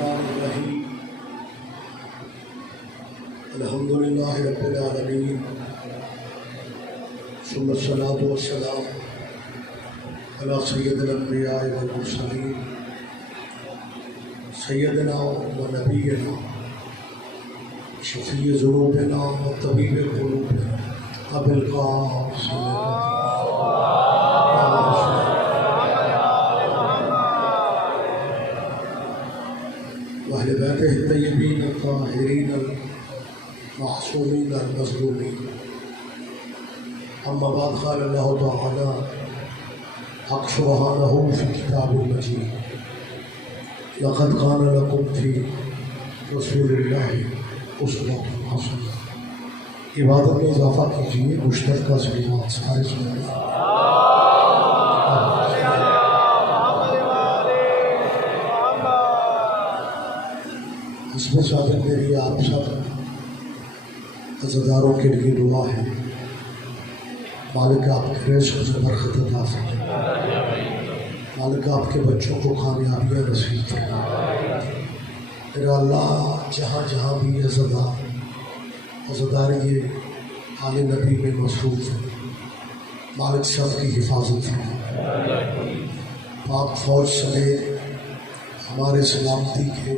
الرحمن الرحیم الحمد للہ رب العالمین ثم الصلاۃ والسلام علی سید الانبیاء والمرسلین سیدنا و نبینا شفیع ذنوبنا و طبیب قلوبنا ابی القاسم وأهل بيته الطيبين الطاهرين المعصومين المظلومين. أما بعد قال الله تعالى حق سبحانه في كتاب المجيد لقد كان لكم في رسول الله أسوة حسنة. عبادت میں اضافہ کیجیے مشترکہ صلوات سارے سنیں. حسب صادق میری آپ سب عزاداروں کے لیے دعا ہے مالک آپ کے رزق سے برکت عطا فرمائے، مالک آپ کے بچوں کو کامیابیاں نصیب فرمائے. میرا اللہ جہاں جہاں بھی عزادار یہ آل نبی میں مصروف ہے مالک سب کی حفاظت فرمائے. پاک فوج سمیت ہمارے سلامتی کے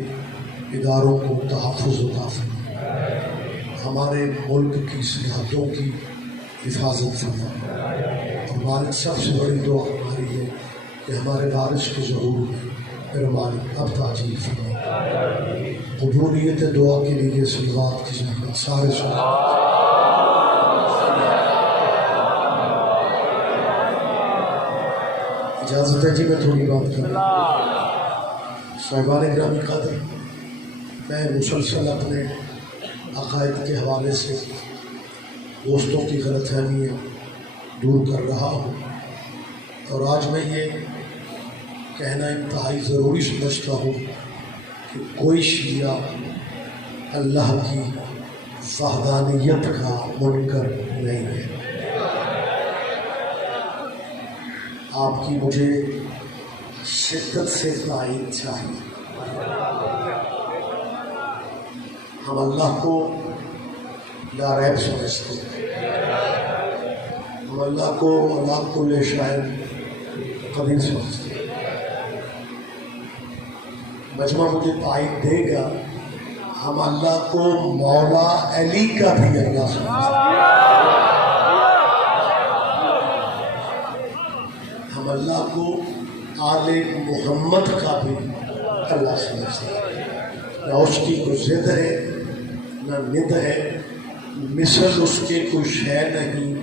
اداروں کو تحفظ عطا فرمائے، ہمارے ملک کی سرحدوں کی حفاظت فرمائے. اور مالک سب سے بڑی دعا ہماری ہے کہ ہمارے بارش کے ظہور میں میرے مالک اب تعجیل فرمائے. قبولیت دعا کے لیے صلوات کی ضرورت سارے اجازت ہے جی میں تھوڑی بات کروں. صاحبان گرامی قدر، میں مسلسل اپنے عقائد کے حوالے سے دوستوں کی غلط فہمیاں دور کر رہا ہوں، اور آج میں یہ کہنا انتہائی ضروری سمجھتا ہوں کہ کوئی شیعہ اللہ کی وحدانیت کا منکر نہیں ہے. آپ کی مجھے شدت سے تائید چاہیے. ہم اللہ کو لا ریب سمجھتے ہیں، ہم اللہ کو اللہ کل شاعر قدیر سمجھتے ہیں. مجمع مجھے تائید دے گا ہم اللہ کو مولا علی کا بھی اللہ سمجھتے ہیں، ہم اللہ کو آل محمد کا بھی اللہ سمجھتے ہیں. نہ اس کی کوئی ضد ہے نہ ند ہے، مثل اس کے کوئی شے نہیں،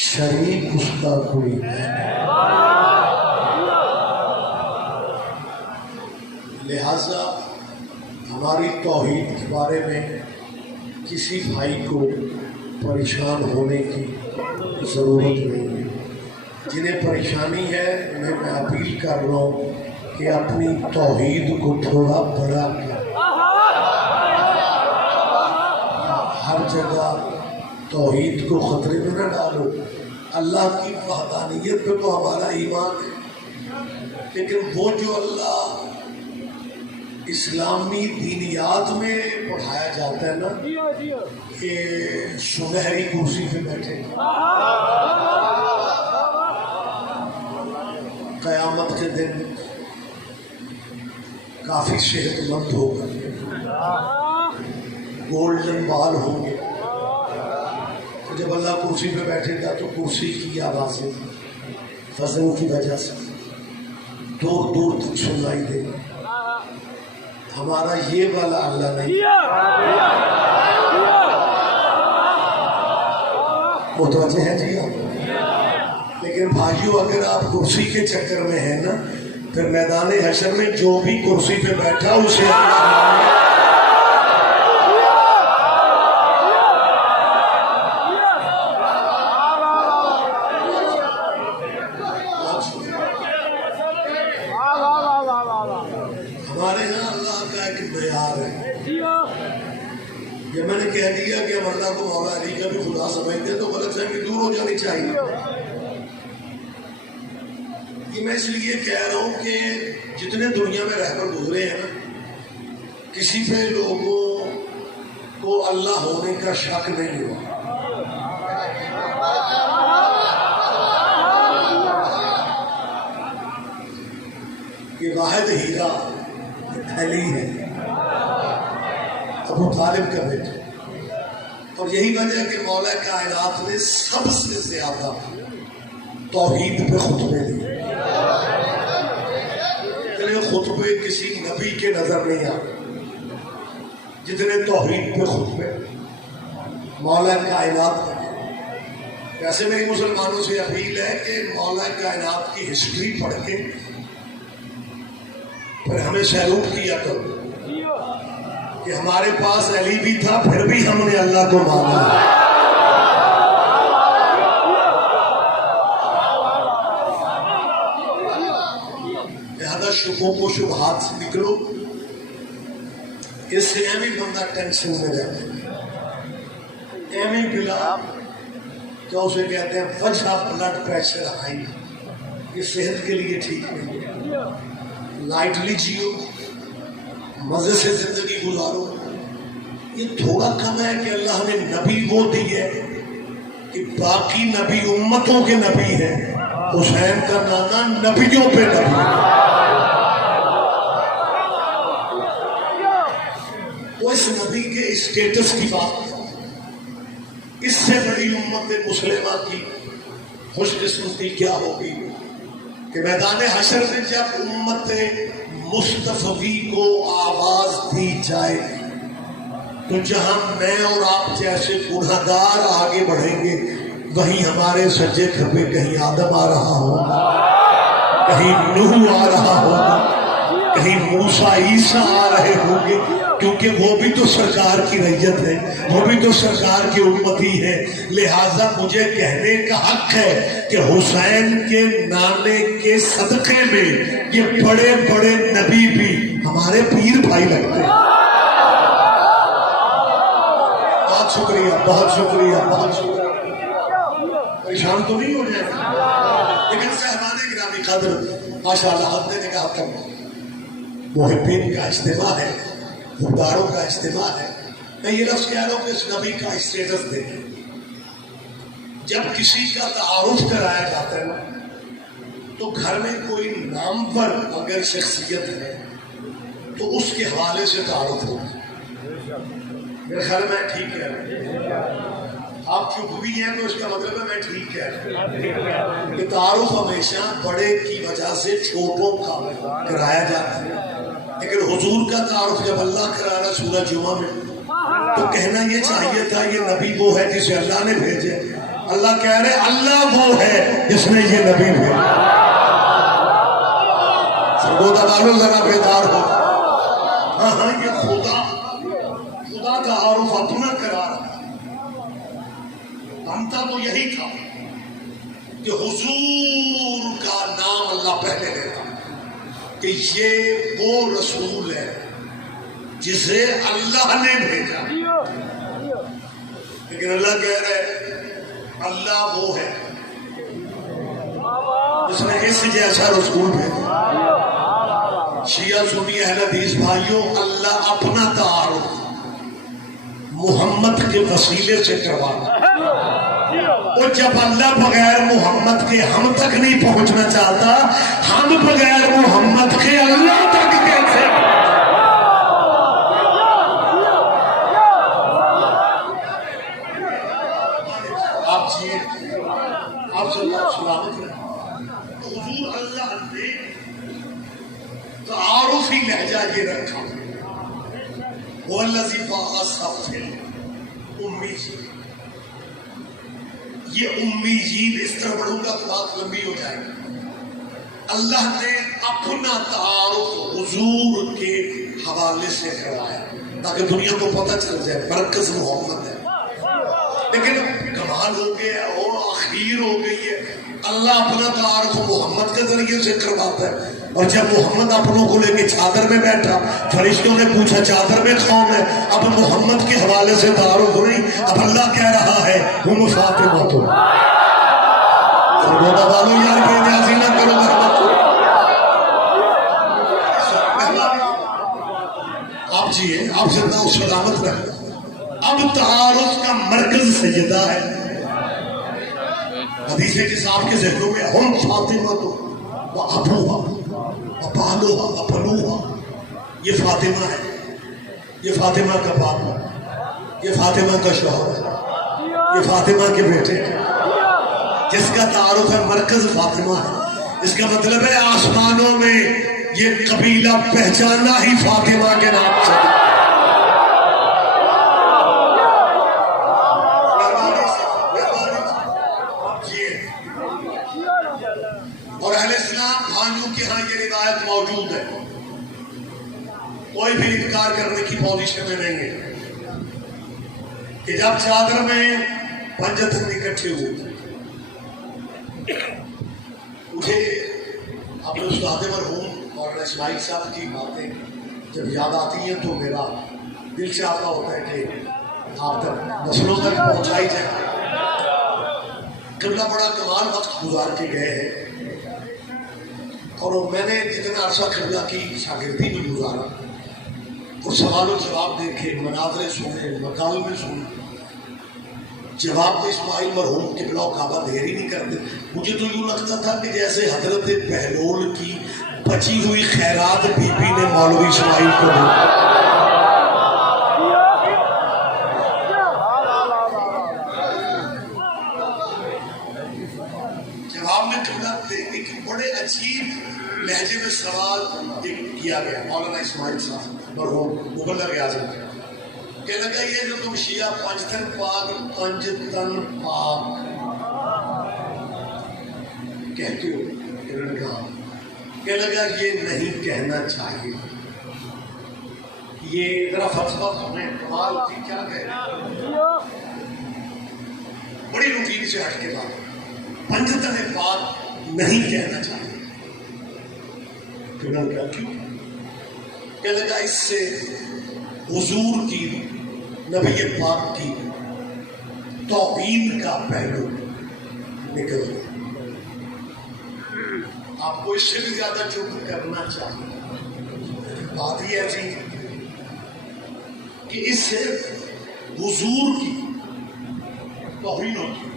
شریک اس کا کوئی ہے. لہذا ہماری توحید کے بارے میں کسی بھائی کو پریشان ہونے کی ضرورت نہیں ہے. جنہیں پریشانی ہے انہیں میں اپیل کر رہا ہوں کہ اپنی توحید کو تھوڑا بڑا کر ہر جگہ توحید کو خطرے میں نہ ڈالو. اللہ کی وحدانیت پہ تو ہمارا ایمان ہے، لیکن وہ جو اللہ اسلامی دینیات میں پڑھایا جاتا ہے نا کہ سنہری کرسی پہ بیٹھے قیامت کے دن کافی صحت مند ہوگا، گولڈن بال ہوں گے. جب اللہ کرسی پہ بیٹھے گا تو کرسی کی آوازیں فضل کی وجہ سے دور دور تک سنائی دے گا. ہمارا یہ والا اللہ نہیں. متوجہ ہے جی آپ؟ لیکن بھائیو اگر آپ کرسی کے چکر میں ہیں نا پھر میدان حشر میں جو بھی کرسی پہ بیٹھا اسے ہمارے یہاں اللہ کا ایک معیار ہے. یہ میں نے کہہ دیا کہ ہم اللہ کو مولا علی کا بھی خدا سمجھتے ہیں تو غلط فہمی دور ہو جانی چاہیے. یہ میں اس لیے کہہ رہا ہوں کہ جتنے دنیا میں رہبر گزرے ہیں نا کسی پہ لوگوں کو اللہ ہونے کا شک نہیں ہوا. یہ واحد ہیرا علی ہے، ابو طالب کا بیٹا، اور یہی وجہ ہے کہ مولا کائنات نے سب سے زیادہ توحید پہ خطبے دیے. اتنے خطبے کسی نبی کے نظر نہیں آتے جتنے توحید پہ خطبے مولا کائنات نے. ویسے میری مسلمانوں سے اپیل ہے کہ مولا کائنات کی ہسٹری پڑھ کے پھر ہمیں سیلوٹ کیا کرو کہ ہمارے پاس علی بھی تھا پھر بھی ہم نے اللہ کو مانا. لہذا شبہوں کو شبہات سے نکلو. اس سے ایمی بندہ ٹینشن میں رہتا ہے، ایمی بلا جو اسے کہتے ہیں وجہ بلڈ پریشر ہائی، یہ صحت کے لیے ٹھیک نہیں. لائٹلی جیو، مزے سے زندگی گزارو. یہ تھوڑا کم ہے کہ اللہ نے نبی وہ دی ہے کہ باقی نبی امتوں کے نبی ہیں، حسین کا نانا نبیوں پہ نبی. وہ اس نبی کے اسٹیٹس کی بات ہے. اس سے بڑی امت مسلمہ کی خوش قسمتی کیا ہوگی کہ میدان حشر میں جب امت مصطفی کو آواز دی جائے تو جہاں میں اور آپ جیسے گنہگار آگے بڑھیں گے، وہیں ہمارے سجے کھپے کہیں آدم آ رہا ہوگا، کہیں نوح آ رہا ہوگا، کہیں موسیٰ عیسیٰ آ رہے ہوں گے، کیونکہ وہ بھی تو سرکار کی رعیت ہے، وہ بھی تو سرکار کی امتی ہے. لہٰذا مجھے کہنے کا حق ہے کہ حسین کے نانے کے صدقے میں یہ بڑے بڑے نبی بھی ہمارے پیر بھائی لگتے ہیں. بہت شکریہ، بہت شکریہ، بہت شکریہ. پریشان تو نہیں ہو جائے گا، لیکن صاحبان گرامی قدر ماشاءاللہ ہم نے کہا تھا محبین کا اجتماع ہے، خودداروں کا اجتماع ہے. میں یہ لفظ کہہ رہا ہوں کہ اس نبی کا اسٹیٹس دیکھیں. جب کسی کا تعارف کرایا جاتا ہے نا تو گھر میں کوئی نامور اگر شخصیت ہے تو اس کے حوالے سے تعارف ہوگا. میرے خیال میں ٹھیک ہے، آپ چپ بھی ہیں تو اس کا مطلب ہے میں ٹھیک ہے کہ تعارف ہمیشہ بڑے کی وجہ سے چھوٹوں کا کرایا جاتا ہے. لیکن حضور کا تعارف جب اللہ کرا رہا سورہ جمعہ میں تو کہنا یہ چاہیے تھا یہ نبی وہ ہے جسے اللہ نے بھیجے. اللہ کہہ رہے اللہ وہ ہے جس نے یہ نبی بھیجا. سرگودا والوں ذرا بیدار ہو. ہاں ہاں یہ خدا تعارف اپنا کرا رہا. بنتا تو یہی تھا کہ حضور کا نام اللہ پہلے لیتا کہ یہ وہ رسول ہے جسے اللہ نے بھیجا. لیکن اللہ کہہ رہے اللہ وہ ہے جس نے اس جیسا رسول بھیجا. شیعہ سنی اہل حدیث بھائیوں، اللہ اپنا تعارف محمد کے وسیلے سے کروانا. اور جب اللہ بغیر محمد کے ہم تک نہیں پہنچنا چاہتا، ہم بغیر محمد کے اللہ تک کیسے؟ آپ جی آپ صلی اللہ سلامت رہے. حضور اللہ نے تعارفی لہجہ یہ رکھا. وہ الذی بعث فی الأمیین. یہ امیین اس طرح بڑھوں گا تو بات لمبی ہو جائے گی. اللہ نے اپنا تعارف حضور کے حوالے سے کرایا تاکہ دنیا کو پتہ چل جائے مرکز محمد ہے. لیکن کمال ہو گیا اور اخیر ہو گئی ہے، اللہ اپنا تعارف محمد کے ذریعے سے کرواتا ہے. اور جب محمد اپنوں کو لے کے چادر میں بیٹھا، فرشتوں نے پوچھا چادر میں کون ہے؟ اب محمد کے حوالے سے تعارف ہو رہی. اب اللہ کہہ رہا ہے ہم فاطمہ تو والوں یار بے نیازی نہ کرو. آپ آپ جیے، آپ زندہ و سلامت رہے. اب تعارف کا مرکز سیدہ ہے. حدیث کے صاحب کے ذہنوں میں ہم فاطمہ تو ابوہا وبالوہا وبنوہا، یہ فاطمہ ہے، یہ فاطمہ کا باپ ہے، یہ فاطمہ کا شوہر ہے، یہ فاطمہ کے بیٹے ہیں. جس کا تعارف ہے مرکز فاطمہ ہے. اس کا مطلب ہے آسمانوں میں یہ قبیلہ پہچانا ہی فاطمہ کے نام سے. اور اہل اسلام بھائیوں کے ہاں یہ روایت موجود ہے، کوئی بھی انکار کرنے کی پوزیشن میں نہیں ہے کہ جب چادر میں پنجتن اکٹھے ہوئے مجھے اپنے استاد مرحوم اور اسماعیل صاحب کی باتیں جب یاد آتی ہیں تو میرا دل چاہتا ہوتا ہے کہ آپ تک نسلوں تک پہنچائی جائے. قبلہ بڑا کمال وقت گزار کے گئے ہیں اور میں نے جتنا عرصہ قبلہ کی شاگردی میں گزارا اور سوال و جواب دیکھے، مناظرے سنے، مکالمے سنے، جواب میں اسماعیل مرحوم قبلہ و کعبہ دیر ہی نہیں کرتے. مجھے تو یوں لگتا تھا کہ جیسے حضرت بہلول کی بچی ہوئی خیرات بی بی نے مولوی اسماعیل کو دی. جواب میں قبلہ ایک بڑے عجیب لہجے میں سوال کیا گیا. مولانا اسماعیل صاحب مرحوم مبلغ اعظم کہنے لگا یہ جو تم شیعہ پنجتن پاک کہتے ہو، کہنے لگا یہ نہیں کہنا چاہیے. یہ ذرا فلسفہ سنیں، کمال کی کیا کہہ بڑی روٹین سے ہٹ کے بات، پنجتن پاک نہیں کہنا چاہیے. کیوں؟ کہنے لگا اس سے حضور کی، نبی پاک کی توہین کا پہلو نکل گیا. آپ کو اس سے بھی زیادہ چپ کرنا چاہیے. بات یہ ہے جی کہ اس سے حضور کی توہین ہوتی ہے.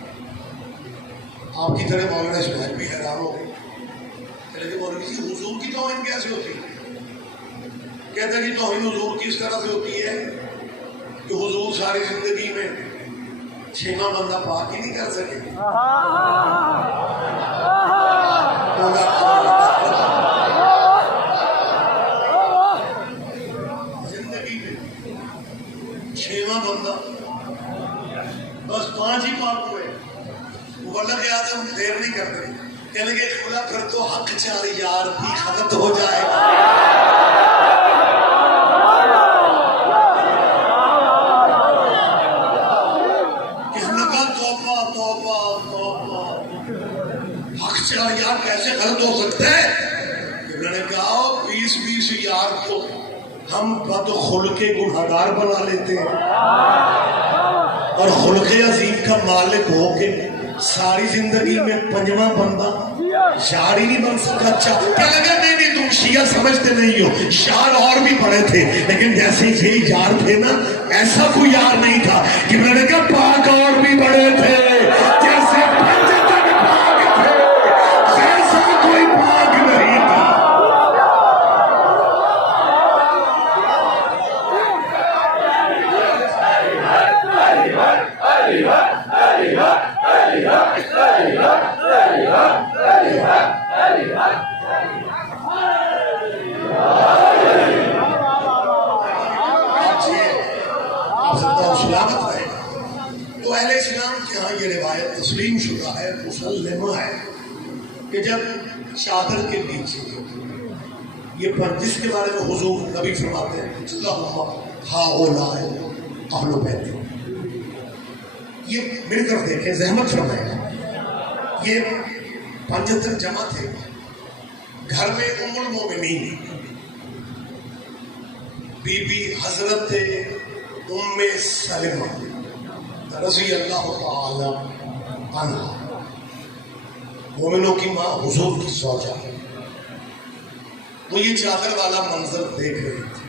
آپ کی طرح مولانا اسماعیل بھی حیران ہو گئے. لیکن مولوی جی حضور کی توہین کیسے ہوتی ہے؟ کہتے ہیں کہ توہین حضور کی اس طرح سے ہوتی ہے کہ حضور ساری زندگی میں چھیواں بندہ پاک ہی نہیں کر سکے. زندگی میں چھیواں بندہ بس 5 ہی پاک ہوئے. مبلغ اعظم دیر نہیں کرتے، کہنے لگے کھلا پھر تو حق چار یار بھی خلط ہو جائے. یار کیسے غلط ہو سکتا ہے؟ انہوں نے کہا 20 یار تو ہم بد خلق گنہگار بنا لیتے ہیں اور خلق عظیم کا مالک ہو کے ساری زندگی میں 5واں بندہ یار ہی نہیں بن سکتا. کیا لگا نہیں تم شیعہ سمجھتے نہیں ہو، یار اور بھی بڑے تھے لیکن جیسے یہ یار تھے نا ایسا کوئی یار نہیں تھا. کہ میں نے کہا پاک اور بھی بڑے تھے جیسے تو اہل اسلام کے ہاں یہ روایت تسلیم شدہ ہے، مسلمہ ہے کہ جب چادر کے نیچے یہ پر جس کے بارے میں حضور نبی فرماتے ہیں اہل بیت، یہ مل کر دیکھیں، زحمت فرمائیں. یہ 75 جمع تھے، گھر میں ام المومنین بی بی حضرت ام سلمہ رضی اللہ تعالی عنہ، مومنوں کی ماں حضور کی زوجہ، وہ یہ چادر والا منظر دیکھ رہی تھی.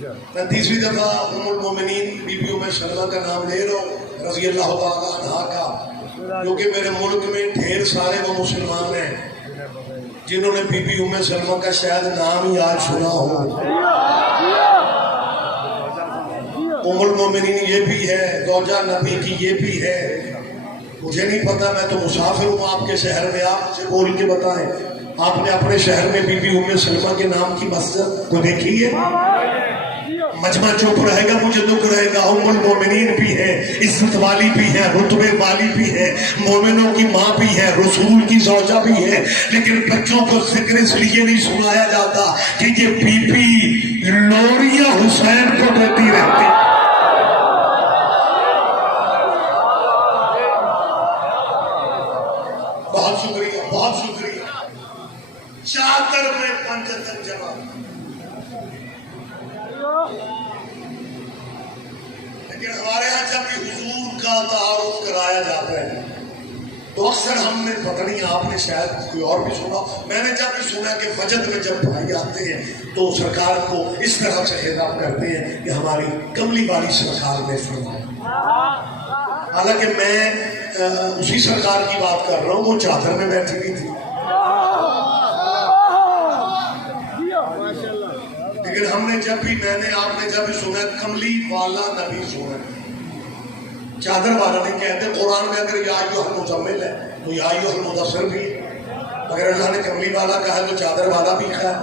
میں تیسری دفعہ ام المومنین بی بی ام سلمہ کا نام لے رہا ہوں رضی اللہ تعالیٰ عنہا کا، کیونکہ میرے ملک میں ڈھیر سارے وہ مسلمان ہیں جنہوں نے بی بی ام سلمہ کا شاید نام ہی آج سنا ہو۔ ام المومنین یہ بھی ہے، زوجہ نبی کی یہ بھی ہے۔ مجھے نہیں پتا، میں تو مسافر ہوں آپ کے شہر میں، آپ مجھے بول کے بتائیں آپ نے اپنے شہر میں بی بی ام سلمہ کے نام کی مسجد کو دیکھی ہے؟ مجمع چپ رہے گا، مجھے دکھ رہے گا۔ ام المومنین بھی ہے، عزت والی بھی ہے، رتبے والی بھی ہے، مومنوں کی ماں بھی ہے، رسول کی زوجہ بھی ہے، لیکن بچوں کو ذکر اس لیے نہیں سنایا جاتا کہ یہ بی بی لوریاں حسین کو دیتی رہتی۔ بہت شکریہ، بہت شکریہ۔ چادر میں پنجتن جمع، لیکن ہمارے ہاں جب بھی حضور کا تعارف کرایا جاتا ہے تو اکثر ہم نے پتہ نہیں، آپ نے شاید کوئی اور بھی سنا، میں نے جب بھی سنا کہ فجر میں جب بھائی آتے ہیں تو سرکار کو اس طرح سے خطاب کرتے ہیں کہ ہماری کملی والی سرکار میں فرمائے۔ حالانکہ میں اسی سرکار کی بات کر رہا ہوں، وہ چادر میں بیٹھی ہوئی تھی، لیکن ہم نے جب بھی، میں نے آپ نے جب بھی سنا کملی والا نبی سنا، چادر والا نہیں کہتے۔ قرآن میں اگر یا ایھا المزمل ہے تو یا ایھا المدثر بھی ہے، اگر اللہ نے کملی والا کہا ہے تو چادر والا بھی کہا ہے،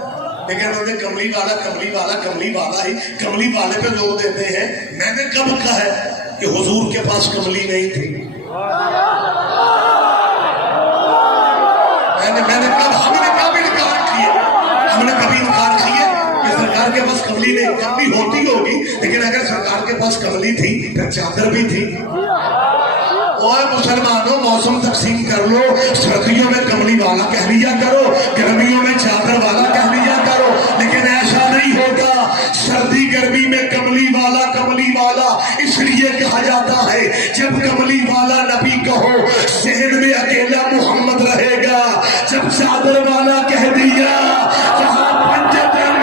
لیکن انہوں نے کملی والا کملی والا کملی والا ہی کملی والے پہ زور دیتے ہیں۔ میں نے کب کہا ہے کہ حضور کے پاس کملی نہیں تھی؟ میں نے کب، ہم نے کب انکار کیا؟ ہم نے کبھی انکار کیا کہ سرکار کے پاس کملی نہیں؟ کملی ہوتی ہوگی، لیکن اگر سرکار کے پاس کملی تھی پھر چادر بھی تھی۔ اور مسلمانوں موسم تقسیم کر لو، سردیوں میں کملی والا کہہ لیا کرو، گرمیوں میں چادر والا کہہ لیا کرو، لیکن ایسا نہیں ہوگا۔ سردی گرمی میں کملی والا اس لیے کہا جاتا ہے جب کملی والا نبی کہو ذہن میں اکیلا محمد رہے گا، جب چادر والا کہہ دیا جہاں پنجتن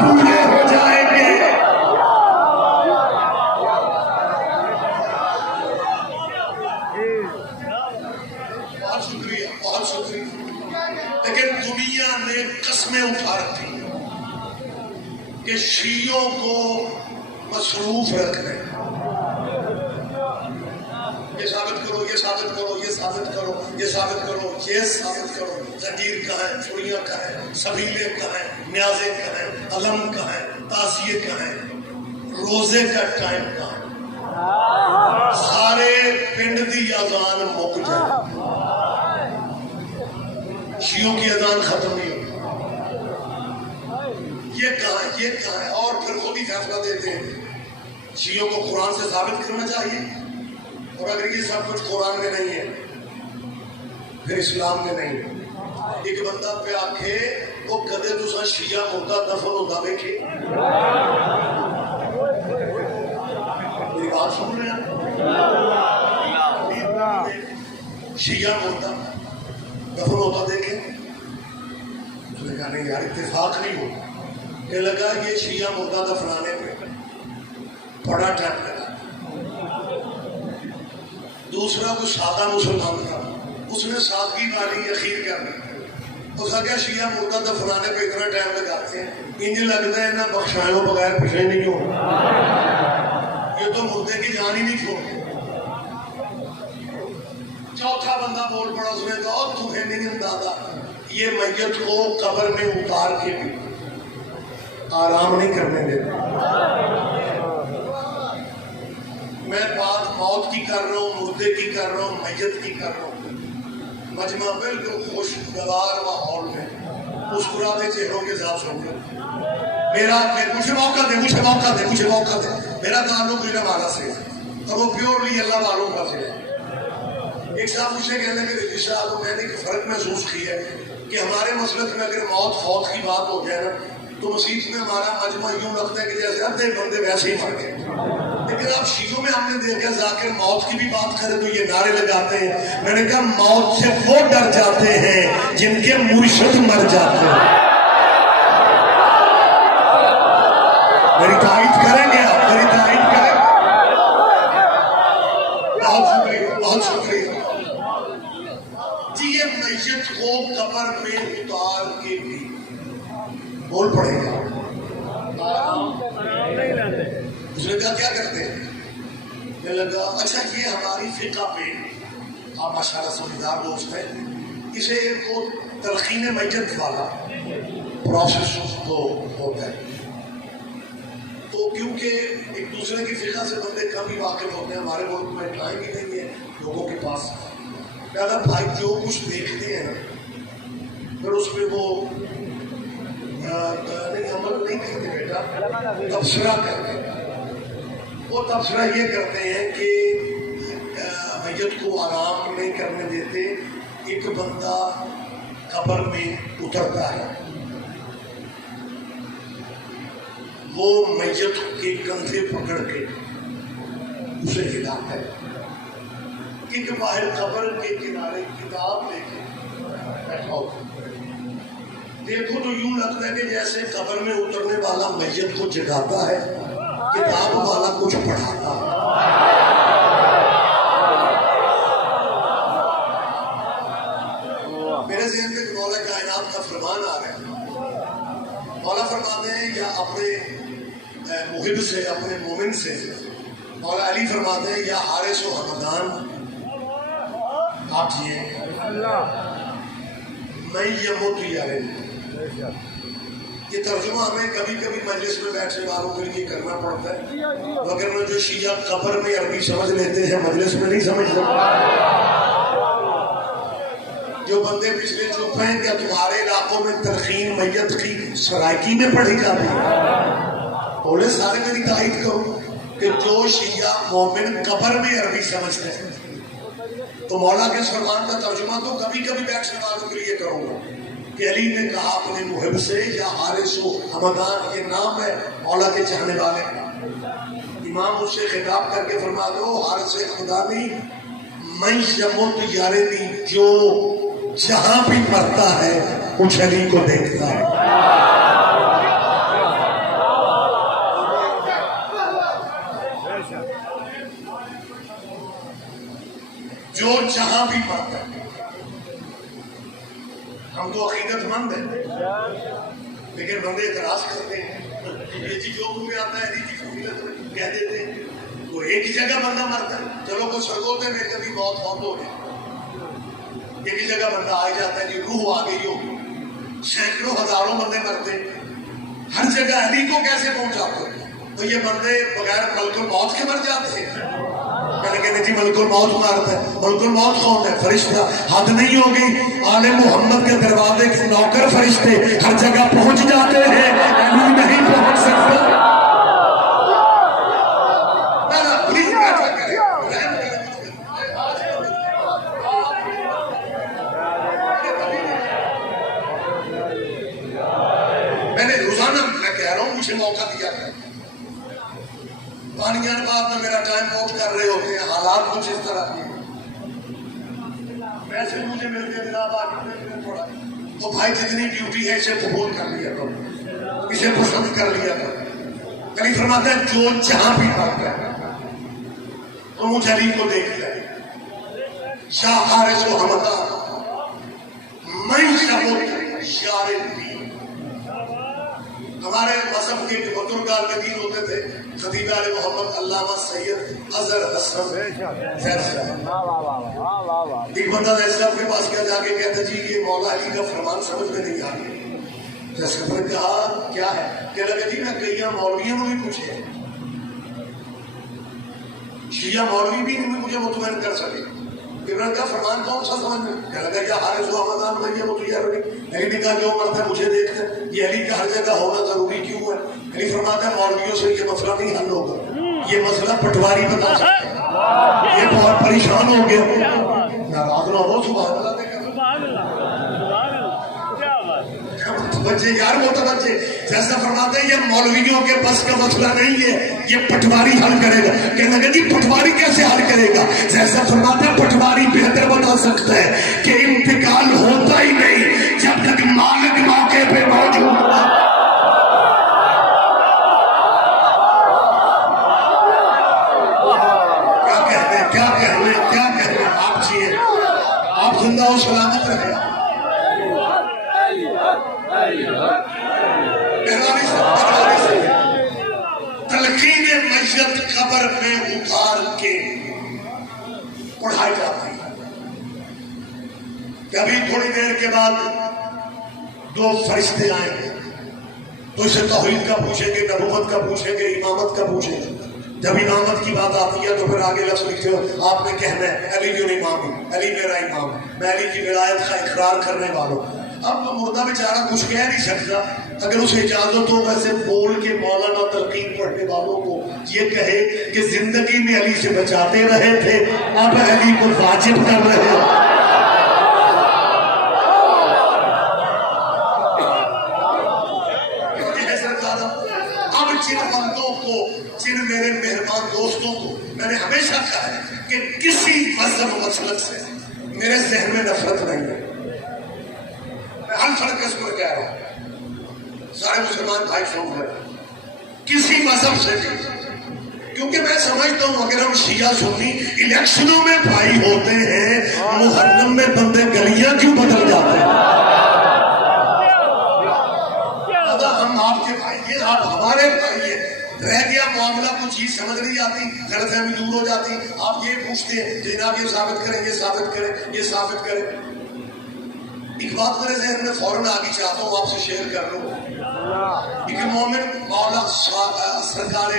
پورے ہو جائیں گے۔ بہت شکریہ، بہت شکریہ۔ لیکن دنیا نے قسمیں اٹھا رکھی کہ شیعوں کو مصروف رکھنے، یہ ثابت کرو، یہ ثابت کرو، یہ ثابت کرو، یہ ثابت کرو، یہ ثابت کرو، زنجیر کہاں ہے، چوڑیاں کہاں ہیں، سبیلے کہاں ہیں، نیازے کہاں ہیں، علم کہاں ہیں، تعزیے کہاں ہیں، روزے کا ٹائم کہاں ہے؟ سارے پنڈ دی اذان مک جائے، شیعوں کی اذان ختم نہیں ہوتی، یہ کہاں ہے، یہ کہاں ہے؟ اور پھر خود ہی فیصلہ دیتے ہیں شیعوں کو قرآن سے ثابت کرنا چاہیے، اور اگر یہ سب کچھ قرآن میں نہیں ہے پھر اسلام میں نہیں ہے۔ ایک بندہ پہ آکھے وہ کدے تساں شیعہ مردہ دفن ہوتا دیکھے، میری بات سن رہے ہیں؟ شیعہ مردہ دفن ہوتا دیکھے، اس نے کہا نہیں یار اتفاق نہیں ہوتا، یہ لگا یہ شیعہ مردہ دفنانے پہ بڑا ٹائم لگا۔ دوسرا کوئی سادہ مسلمان تھا، اس نے سادگی والی یقین کر لی، اس نے کہا شیعہ مردہ دفنانے پہ اتنا ٹائم لگاتے ہیں، انج لگتا ہے نا بخشایوں بغیر پیچھے نہیں ہو، یہ تو مردے کی جان ہی نہیں چھوڑتے۔ چوتھا بندہ بول پڑا، اس نے کہا تمہیں نہیں اندازہ یہ میت کو قبر میں اتار کے بھی آرام نہیں کرنے دیتا۔ میں بات موت کی کر رہا ہوں، مردے کی کر رہا ہوں، میت کی کر رہا ہوں۔ مجمع بالکل خوشگوار ماحول میں مسکراتے چہروں کے ساتھ سن کر مجھے موقع دے، میرا تعلق میرا والا سے اور وہ پیورلی اللہ والوں کا سے۔ ایک صاحب مجھے کہنے کہ رضی صاحب میں نے ایک فرق محسوس کیا ہے کہ ہمارے مسلک میں اگر موت فوت کی بات ہو جائے نا تو مسجد میں ہمارا مجمع یوں لگتا ہے کہ جیسے آدھے بندے ویسے ہی مر گئے، لیکن آپ شیعوں میں ہم نے دیکھا ذاکر موت کی بھی بات کرے تو یہ نعرے لگاتے ہیں۔ میں نے کہا موت سے وہ ڈر جاتے ہیں جن کے مرشد مر جاتے ہیں۔ بول پڑے گا. اس نے کہا کیا کرتے ہیں؟ کہنے لگا اچھا یہ ہماری فقہ پہ آپ ماشاءاللہ سمجھدار دوست ہیں, اسے کو تلقین میت والا پروسیس تو ہوتا ہے, تو کیونکہ ایک دوسرے کی فقہ سے بندے کم ہی واقف ہوتے ہیں, ہمارے ملک میں ٹائم ہی نہیں ہے لوگوں کے پاس. کہا بھائی جو کچھ دیکھتے ہیں پھر اس پہ وہ عمل نہیں کرتے بیٹا, تبصرہ کرتے ہیں. وہ تبصرہ یہ کرتے ہیں کہ میت کو آرام نہیں کرنے دیتے. ایک بندہ قبر میں اترتا ہے, وہ میت کے کندھے پکڑ کے اسے ہلاتا ہے. ایک باہر قبر کے کنارے کتاب لے کے بیٹھا ہوتا ہے. دیکھو تو یوں لگتا ہے کہ جیسے قبر میں اترنے والا میت کو جگاتا ہے, کتاب والا کچھ پڑھاتا ہے. میرے ذہن میں مولا کائنات کا فرمان آ رہا ہے. مولا فرماتے ہیں یا اپنے محب سے, اپنے مومن سے, مولا علی فرماتے ہیں یا حارث و حمدان آپ جیے میں یموت یارے. یہ ترجمہ ہمیں کبھی کبھی مجلس میں بیٹھنے والوں کے لیے کرنا پڑتا ہے, مگر جو شیعہ قبر میں عربی سمجھ لیتے ہیں مجلس میں نہیں سمجھتے. جو بندے پچھلے چپ ہیں کیا تمہارے علاقوں میں تلقین میت کی سرائکی میں پڑھی جاتی ہے؟ بولے سارے میری تائید کرو کہ جو شیعہ مومن قبر میں عربی سمجھتے ہیں. تو مولا کے فرمان کا ترجمہ تو کبھی کبھی بیٹھنے والوں کے لیے کروں گا کہ علی نے کہا اپنے محب سے یا حارث و حمدان, یہ نام ہے مولا کے چاہنے والے. امام اس سے خطاب کر کے فرما دو حارث حمدانی میں یموت یارنی, جو جہاں بھی پڑھتا ہے اس علی کو دیکھتا ہے. جو جہاں بھی پڑھتا ہے. ہم تو عقیدت مند ہیں لیکن بندے اعتراض کرتے ہیں یہ جی جو منہ میں آتا ہے علی کی فضیلت کہہ دیتے ہیں. وہ ایک ہی جگہ بندہ مرتا ہے, چلو کوئی سرگوتے میں کبھی موت ہو گئی, ایک ہی جگہ بندہ آ جاتا ہے, جی روح آ گئی ہو, سینکڑوں ہزاروں بندے مرتے, ہر جگہ علی کو کیسے پہنچاتے؟ تو یہ بندے بغیر ملک الموت کے مر جاتے ہیں. میں نے کہتے جی ملک الموت مارتا ہے. ملک الموت کون ہے؟ فرشتہ. حد نہیں ہوگی, آل محمد کے دروازے کے نوکر فرشتے ہر جگہ پہنچ جاتے ہیں, علی نہیں پہنچ سکتا. میں نے روزانہ میں کہہ رہا ہوں مجھے موقع دیا کریں. پانیان بعد میں میرا ٹائم نوٹ کر رہے ہوتے ہیں, حالات کچھ اس طرح کے ویسے مجھے ملتے ہیں جناب آگے تھوڑا, تو بھائی جتنی ڈیوٹی ہے اسے قبول کر لیا کرو, اسے پسند کر لیا کرو. علی فرماتا ہے جو جہاں بھی پڑھتا ہے تو مجھے علی کو دیکھتا ہے. شاہ حارث و حمدان میں شموت یار بھی. ہمارے مذہب کے بزرگان دین ہوتے تھے خطیب آل محمد علامہ سید اظہر حسن فیض. ایک بندہ صاحب کے پاس کیا جا کے کہتا جی یہ مولا علی کا فرمان سمجھ میں نہیں آ گیا. جیسے نے کہا کیا ہے؟ کہ لگا جی میں کئی مولویوں نے بھی پوچھے, شیعہ مولوی بھی مجھے مطمئن کر سکے عمران کا فرمان کون سا سمجھ میں؟ کہنے لگا یا حارث و حمدان میں یہ مطلب لیکن کہا جو مرتا ہے مجھے دیکھتے ہیں, یہ علی کا ہر جگہ ہونا ضروری کیوں ہے؟ علی فرماتا ہے مولویوں سے یہ مسئلہ نہیں حل ہوگا, یہ مسئلہ پٹواری بتا سکتے ہیں. یہ بہت پریشان ہو گیا, ناراض نہ ہو. سبحان اللہ بچے یار متوجہ. جیسا فرماتے ہیں یہ مولویوں کے بس کا مسئلہ نہیں ہے, یہ پٹواری حل کرے گا. کہنے لگا جی پٹواری کیسے حل کرے گا؟ جیسا فرماتے ہیں پٹواری بہتر بتا سکتا ہے کہ انتقال ہوتا ہی نہیں جب تک مالک موقع پہ موجود ہو. کیا کہنے آپ چاہیے آپ زندہ و سلامت رہے. قبر میں اتار کے پڑھائی جاتی ہے کہ ابھی تھوڑی دیر کے بعد دو فرشتے آئیں گے تو اسے توحید کا پوچھیں گے، نبوت کا پوچھیں گے، امامت کا پوچھیں گے. جب امامت کی بات آتی ہے تو پھر آگے لفظ لکھتے ہو آپ نے کہنا ہے علی کیوں امام ہے، علی میرا امام ہے، میں علی کی ولایت کا اقرار کرنے والوں. اب مردہ بیچارہ کچھ کہہ نہیں سکتا، اگر اسے اجازت ہو ویسے بول کے مولانا تلقین پڑھنے والوں کو یہ کہے کہ زندگی میں علی سے بچاتے رہے تھے، اب علی کو واجب کر رہے ہیں. جن بندوں کو، جن میرے مہربان دوستوں کو میں نے ہمیشہ کہا ہے کہ کسی مذہب مسلک سے میرے ذہن میں نفرت نہیں ہے. میں ہر فرق اس کو کہہ رہا ہوں، سارے مسلمان بھائی سن رہے کسی مذہب سے بھی، کیونکہ میں سمجھتا ہوں اگر ہم شیعہ سنی الیکشنوں میں بھائی ہوتے ہیں، محرم میں بندے گلیاں کیوں بدل جاتے ہیں؟ ہم آپ کے بھائی ہیں، آپ ہمارے بھائی ہیں. رہ گیا معاملہ کچھ چیز سمجھ نہیں آتی، غلط فہمی دور ہو جاتی، آپ یہ پوچھتے ہیں جناب یہ ثابت کریں، یہ ثابت کریں، یہ ثابت کریں. ایک بات میرے ذہن میں فوراً آگے چاہتا ہوں آپ سے شیئر کر لوں. ایک مومن مولا سرکار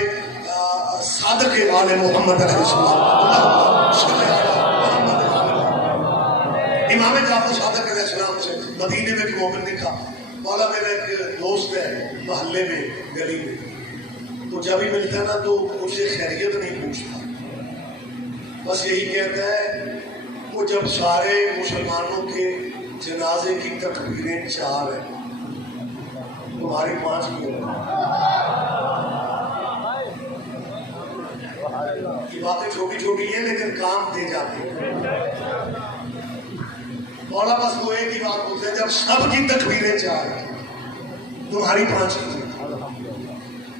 صادق آل محمد علیہ السلام امام جعفر صادق علیہ السلام سے مدینے میں ایک مومن نے کہا مولا میرا ایک دوست ہے محلے میں گلی میں، تو جب ہی ملتا ہے نا تو مجھ سے خیریت نہیں پوچھتا، بس یہی کہتا ہے وہ جب سارے مسلمانوں کے جنازے کی تکبیریں 4 ہیں تمہاری 5 کی ہیں. یہ باتیں چھوٹی چھوٹی ہیں لیکن کام دے جاتی ہیں. مولا بس وہ ایک ہی بات پوچھتے ہیں جب سب کی تکبیریں 4 ہیں تمہاری 5 کی.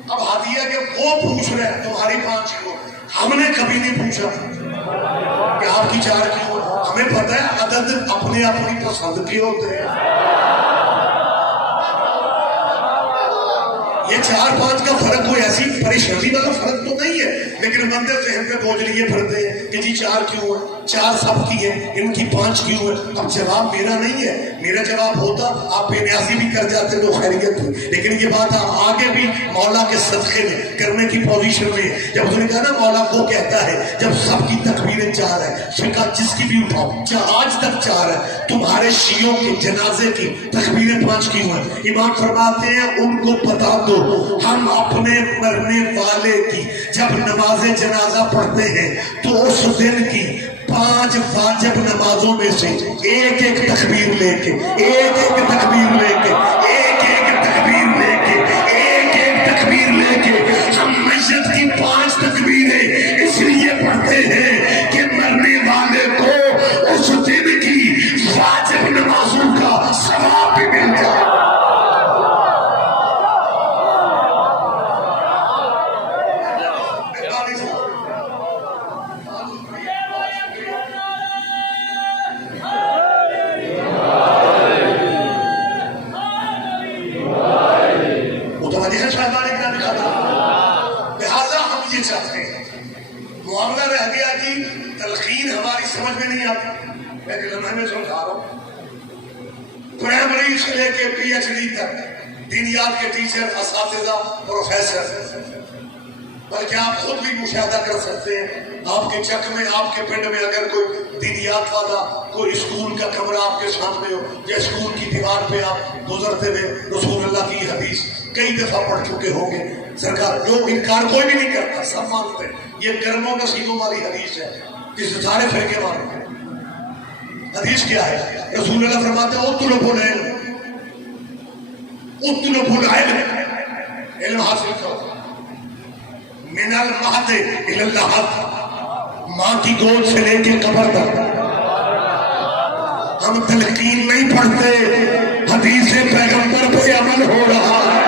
اب ہدیہ کہ وہ پوچھ رہے ہیں تمہاری 5 کیوں، ہم نے کبھی نہیں پوچھا کہ آپ کی 4 کیوں. ہمیں پتہ ہے عدد اپنے اپنی پسند کے ہوتے ہیں. یہ 4-5 کا فرق کوئی ایسی پریشانی والا فرق تو نہیں ہے، لیکن بندے ذہن پہ بوجھ لیے پھرتے ہیں کہ جی 4 کیوں ہے، 4 سب کی ہے، ان کی 5 کیوں ہے. اب جواب میرا نہیں ہے، میرا جواب ہوتا آپ بے نیازی بھی کر جاتے تو خیریت تھی، لیکن یہ بات آگے بھی مولا کے صدقے میں کرنے کی پوزیشن میں. جب اس نے کہا نا مولا کو کہتا ہے جب سب کی تکبیریں 4 ہیں، پھر کہا جس کی بھی اٹھاؤ آج تک 4 ہے، تمہارے شیعوں کے جنازے کی تکبیریں 5 کیوں ہیں. امام فرماتے ہیں ان کو بتا دو ہم اپنے مرنے والے کی جب نماز جنازہ پڑھتے ہیں تو اس دن کی 5 واجب نمازوں میں سے ایک ایک تکبیر لے کے، ایک ایک تکبیر لے کے، ایک ایک تکبیر لے کے، ایک ایک تکبیر لے کے ہم میت کی 5 تکبیریں اس لیے پڑھتے ہیں کہ مرنے والے کو اس دن کی واجب نمازوں کا ثواب بھی مل جائے. معاملہ رہ گیا کہ تلقین ہماری سمجھ میں نہیں آتی. میں ایک لمحے میں سمجھا رہا ہوں، پرائمری سے لے کے پی ایچ ڈی تک دینیات کے ٹیچر، اساتذہ، پروفیسر، بلکہ آپ خود بھی مشاہدہ کر سکتے ہیں آپ کے چک میں، آپ کے پنڈ میں اگر کوئی دینیات والا کوئی اسکول کا کمرہ آپ کے سامنے ہو یا اسکول کی دیوار پہ آپ گزرتے ہوئے رسول اللہ کی حدیث کئی دفعہ پڑھ چکے ہوں گے. سرکار جو انکار کوئی بھی نہیں کرتا، سب مانتے ہیں یہ گرموں میں سینوں والی حدیث ہے جس سارے فرقے مانتے ہیں. حدیث کیا ہے؟ رسول اللہ فرماتے ہیں اطلبوا العلم، اطلبوا العلم، علم حاصل کرو من المہد الی اللحد، ماں کی گود سے لے کے قبر تک. ہم تلقین نہیں پڑھتے، حدیث پیغمبر پہ عمل ہو رہا ہے.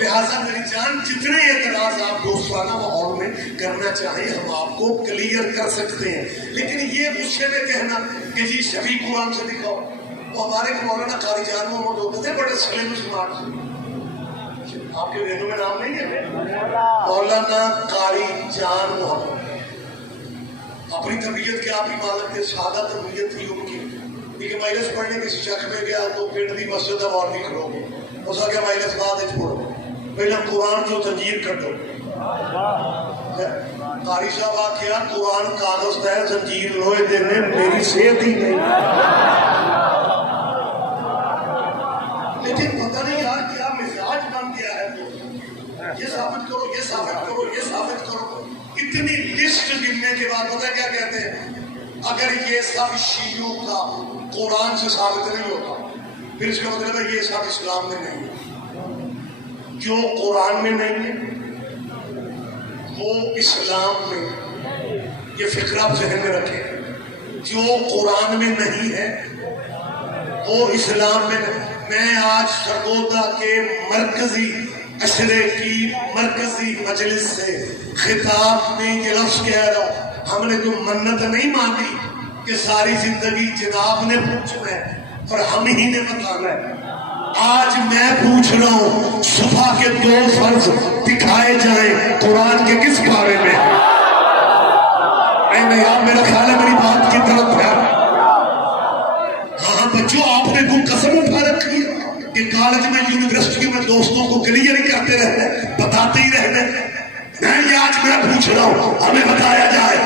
لہٰذا میری جان جتنے اعتراض آپ دوستانہ ماحول میں کرنا چاہیں ہم آپ کو کلیئر کر سکتے ہیں، لیکن یہ غصے میں کہنا کہ جی شفیع قرآن سے دکھاؤ. وہ ہمارے مولانا قاری جان محمد ہوتے تھے بڑے سلیم سمارٹ سے، آپ کے ذہنوں میں نام نہیں ہے؟ مولانا قاری جان محمد. اپنی طبیعت کے آپ ہی مالک تھے, سادہ طبیعت تھی ان کی. لیکن مجلس پڑھنے کسی شخص میں گیا تو پنڈ دی مسجد ہے مولوی کھڑو گے, اس آگے مجلس بعد پڑھو, پہلے قرآن جو تنجیر کٹو. قاری صاحب آخیا قرآن کاغذ ہے, زنجیر لوہے دینے, میری صحت ہی نہیں. لیکن پتہ نہیں یار کیا مزاج بن گیا ہے, تو یہ ثابت کرو, یہ ثابت کرو, یہ ثابت کرو. اتنی لسٹ گننے کے بعد پتہ کیا کہتے ہیں, اگر یہ سب شیعوں کا قرآن سے ثابت نہیں ہوتا پھر اس کا مطلب ہے یہ سب اسلام میں نہیں ہے. جو قرآن میں نہیں ہے وہ اسلام میں. یہ فکر آپ ذہن میں رکھیں, جو قرآن میں نہیں ہے وہ اسلام میں نہیں. میں آج سرگودا کے مرکزی اشرے کی مرکزی مجلس سے خطاب میں یہ لفظ کہہ رہا ہوں, ہم نے تو منت نہیں مانی کہ ساری زندگی جناب نے پوچھنا ہے اور ہم ہی نے بتانا ہے. آج میں پوچھ رہا ہوں صبح کے 2 فرض دکھائے جائیں قرآن کے کس بارے میں؟ نہیں آپ میرا خیال ہے میری بات کی طرف ہے. ہاں بچوں آپ نے کوئی قسم اٹھا رکھی ہے کہ کالج میں یونیورسٹی میں دوستوں کو کلیئر ہی کرتے رہنے, بتاتے ہی رہنے. نہیں آج میں پوچھ رہا ہوں ہمیں بتایا جائے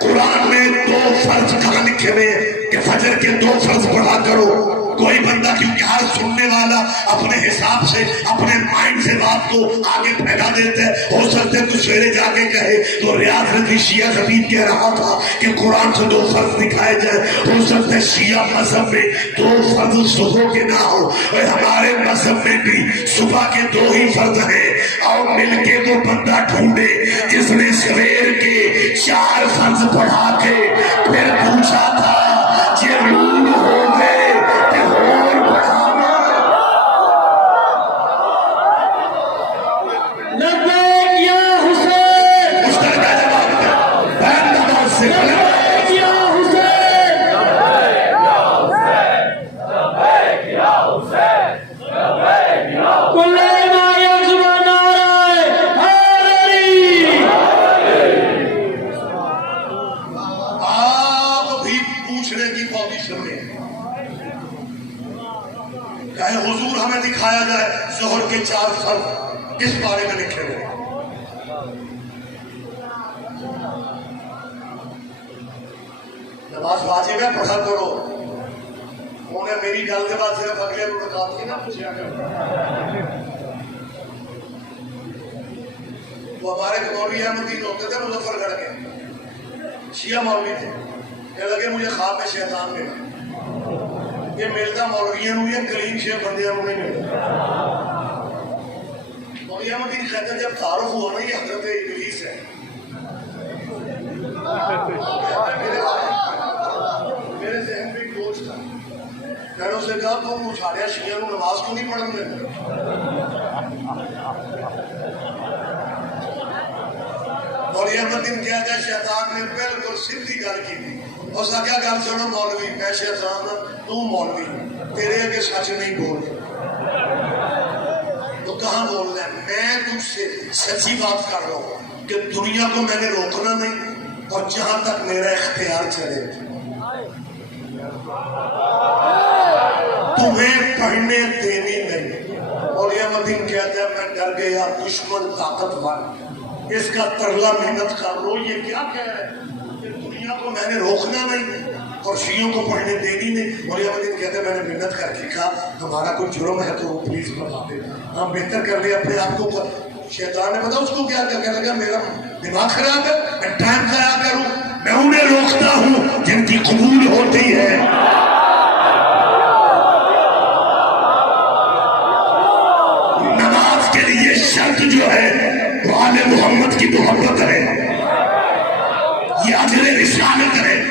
قرآن میں 2 فرض کہاں لکھے ہوئے کہ فجر کے 2 فرض پڑھا کرو. کوئی بندہ کیونکہ ہر سننے والا اپنے حساب سے اپنے مائنڈ سے بات کو آگے پھیلا دیتا ہے. ہو سکتا ہے تو سویرے جا کے کہے تو ریاض رضی شیعہ خطیب کہہ رہا تھا کہ قرآن سے 2 فرض دکھائے جائے. ہو سکتا ہے شیعہ مذہب میں 2 فرض صبح کے نہ ہو, اور ہمارے مذہب میں بھی صبح کے 2 ہی فرض ہیں. اور مل کے وہ بندہ ڈھونڈے جس نے سویر کے 4 فرض پڑھا کے پھر پوچھا تھا یہ روح ہو گئے حضور ہمیں دکھایا جائے ظہر کے 4 فرض کس بارے میں لکھے ہوئے. نماز واجب ہے پڑھا کرو. انہیں میری گل کے بعد صرف اگلے ملاقات کی نہ پوچھا کرو. وہ ہمارے مولوی احمدین ہوتے تھے مظفر گڑھ کے, شیعہ مولوی تھے. کہ لگے مجھے خواب میں شیطان ملا. یہ ملتا مولویوں میں کلیم شیخ بندیاں میں نہیں ملتا. مولوی احمدین کہتے ہیں جب تعارف ہوا نا یہ حضرت ابلیس ہے. میرے ذہن میں ایک دوست تھا, میں نے اسے کہا تم سارے شیعہ کو نماز کو نہیں پڑھن دیں. مولوی احمدین کہتے ہیں شیطان نے بالکل سیدھی گل کی تھی. اس کا کیا گل سنو مولوی, میں شیطان تو مولوی, تیرے آگے سچ نہیں بول. تو کہاں بول رہا ہے؟ میں تجھ سے سچی بات کر رہا ہوں کہ دنیا کو میں نے روکنا نہیں اور جہاں تک میرا اختیار چلے. تمہیں پڑھنے دینی نہیں. مولوی احمدین کہتے ہیں میں ڈر گیا دشمن طاقتور, اس کا ترلا محنت کر لو. یہ کیا کہہ رہا ہے کہ دنیا کو میں نے روکنا نہیں اور شیعوں کو پڑھنے دینی نہیں. مولوی احمدین کہتے ہیں میں نے محنت کر کے کہا ہمارا کوئی جرم ہے تو وہ پلیز بتا دے, ہم بہتر کر لیں اپنے آپ کو. شیطان نے پتا اس کو کیا کہنے لگا میرا دماغ خراب ہے, میں ٹائم ضائع کروں, میں انہیں روکتا ہوں جن کی قبول ہوتی ہے. نماز کے لیے شرط جو ہے وہ آل محمد کی محبت ہے, یہ اجر رسالت ہے.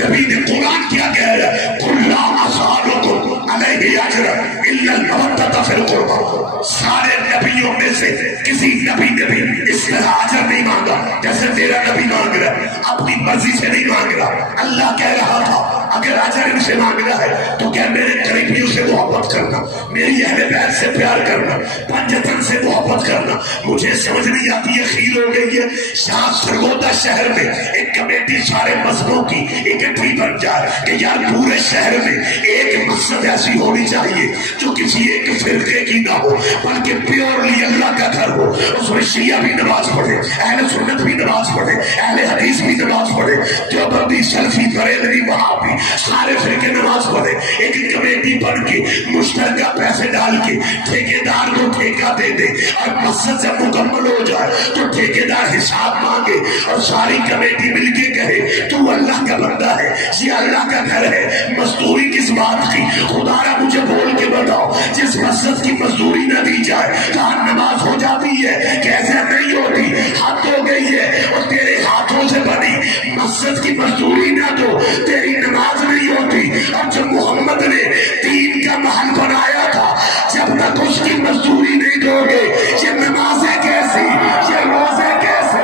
نبی نے قرآن کیا کہہ رہا ہے قُلْ لَا أَسْأَلُكُمْ عَلَيْهِ أَجْرًا إِلَّا الْمَوَدَّةَ فِي الْقُرْبَى. سارے نبیوں میں سے کسی نبی نے بھی اس طرح اجر نہیں مانگا جیسے تیرا نبی مانگ رہا ہے, اپنی مرضی سے نہیں مانگ رہا. اللہ کہہ رہا تھا اگر اجر ان سے مانگنا ہے تو کیا میرے قریبیوں سے محبت کرنا, میری اہل بیت سے پیار کرنا, پنجتن سے محبت کرنا. مجھے سمجھ نہیں آتی ہے خیر ہو گئی ہے شاہ سرگودا شہر میں ایک کمیٹی سارے مذہبوں کی اکٹھی بن جائے کہ یار پورے شہر میں ایک مسجد ایسی ہونی چاہیے جو کسی ایک فرقے کی نہ ہو بلکہ پیورلی اللہ کا گھر ہو. اس میں شیعہ بھی نماز پڑھے, اہل سنت بھی نماز پڑھے, اہل حدیث بھی نماز پڑھے, دیوبندی سلفی بریلوی وہابی سارے فرقے نماز پڑھے. ایک کمیٹی بن کے مشترکہ پیسے ڈال کے ٹھیکیدار کو ٹھیکہ دے دے اور مسجد جب مکمل ہو جائے تو ٹھیکیدار حساب مانگے اور ساری کمیٹی مل کے کہے تو اللہ کا بندہ ہے, یہ اللہ کا گھر ہے, مزدوری کس بات کی؟ خدا را مجھے بول کے بتاؤ جس مسجد کی مزدوری نہ دی جائے کہاں نماز ہو جاتی ہے؟ کیسے نہیں ہوتی؟ حد ہو گئی ہے. اور تیرے ہاتھوں سے بنی مسجد کی مزدوری نہ دو تیری نماز نہیں ہوتی. اور جب محمد نے دین کا محل بنایا تھا جب تک اس کی مزدوری نہیں دو گے یہ نمازیں کیسی, یہ روزے کیسے,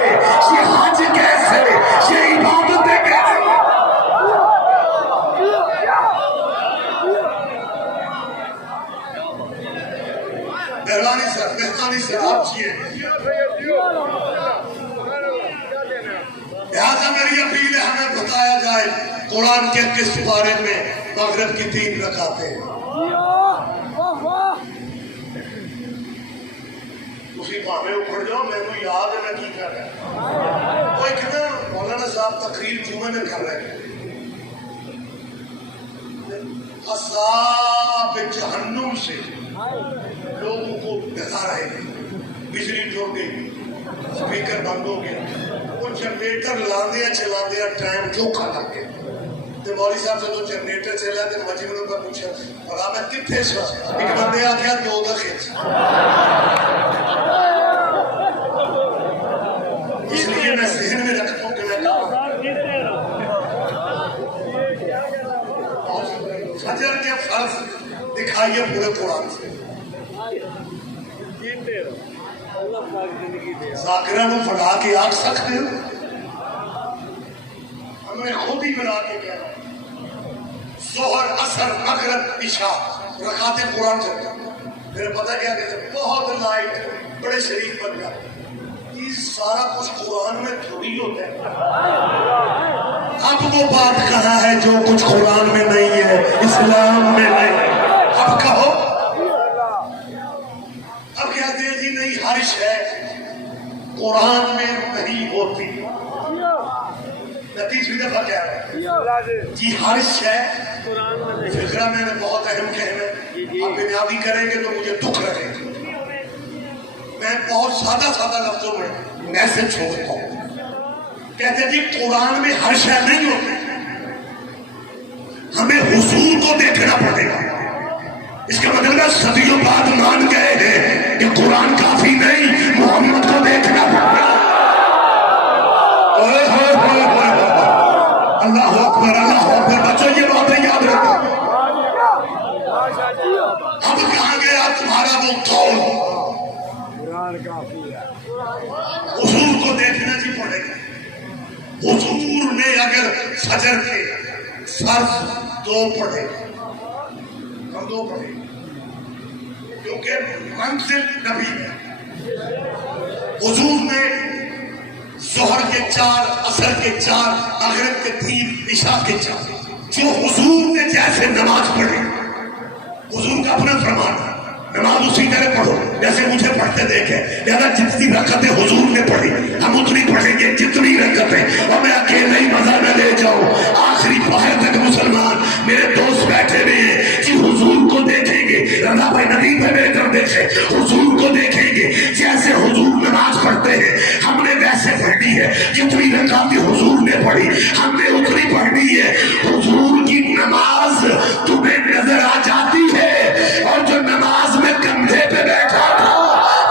یہ حج کیسے, یہ عبادتیں کیسے؟ مہربانی سے آپ چیئے. لہذا میری اپیل ہے ہمیں بتایا جائے قرآن کے کس بارے میں مغرب کی 3 رکعتیں ہیں. اسی پاہمیں اکھڑ جاؤ, میں کو یاد ہے میں کی کر رہا ہے. کوئی کہتا مولانا صاحب تقریر جمعہ میں کر رہے ہیں اصحاب جہنم سے لوگوں کو ڈھکا رہے ہیں. بجلی ٹوٹ گئی, اسپیکر بند ہو گیا, وہ جنریٹر لاندیا چلاندیا ٹائم چوکھا لگ گیا. تو مولوی صاحب سے تو جنریٹر چلا تو مجمع کا پوچھا اور میں کتنے سا ایک بندے آخیا 2 کا کھیچ. اس لیے میں ذہن میں رکھتا ہوں کہ میں فجر کے فرض دکھائیے پورے قرآن سے. ذاکرہ نو پڑھا کے آگ سکتے ہو, ہمیں خود ہی بنا کے کہہ رہا ہوں ظہر اثر مغرب عشاء رکعتیں قرآن چلتا. پھر پتہ کیا کہ بہت لائٹ بڑے شریف بن جاتے. یہ سارا کچھ قرآن میں تھوڑی ہوتا ہے. اب وہ بات کہاں ہے جو کچھ قرآن میں نہیں ہے, اسلام میں نہیں. اب کہو, اب کہتے ہیں جی نہیں ہر شے قرآن میں نہیں ہوتی. تیسری دفعہ کہہ رہا ہے جی ہر شے فکرہ میں نے بہت اہم کہنا, آپ بنیادی کریں گے تو مجھے دکھ رہے گا. میں بہت سادہ لفظوں میں میسج چھوڑتا ہوں. کہتے ہیں جی قرآن میں ہر شے نہیں ہوتی, ہمیں حضور کو دیکھنا پڑے گا. اس کا مطلب ہے صدیوں بعد مان گئے ہیں کہ قرآن کافی نہیں, محمد کو دیکھنا پڑے گا. اللہ اکبر, اللہ اکبر. بچوں یہ باتیں یاد رکھو. اب کہاں گیا تمہارا وہ قول؟ حضور کو دیکھنا جی پڑے گا. حضور نے اگر فجر کے فرض 2 پڑھے, ہم 2 پڑھے کیونکہ منزل نبی ہے. حضور نے ظہر کے 4, عصر کے 4, مغرب کے 3, عشاء کے 4, جو حضور نے جیسے نماز پڑھی, حضور کا اپنا فرمان ہے نماز اسی طرح پڑھو جیسے مجھے پڑھتے دیکھے. لہذا جتنی رکعتیں حضور نے پڑھی ہم اتنی پڑھیں گے جتنی رکعتیں. اور میں اکیلا ہی مزہ نہ لے جاؤں, آخری پہر تک مسلمان میرے دوست بیٹھے ہوئے ہیں کہ حضور کو دیکھیں گے. رضا بھائی ندیم پہ میرے طرف دیکھے, حضور کو دیکھیں گے جیسے حضور نماز پڑھتے ہیں ہم نے ویسے پڑھنی ہے. جتنی رکعتیں حضور نے پڑھی ہم نے اتنی پڑھنی ہے. حضور کی نماز تمہیں نظر آ جاتی ہے اور جو نماز میں کندھے پہ بیٹھا تھا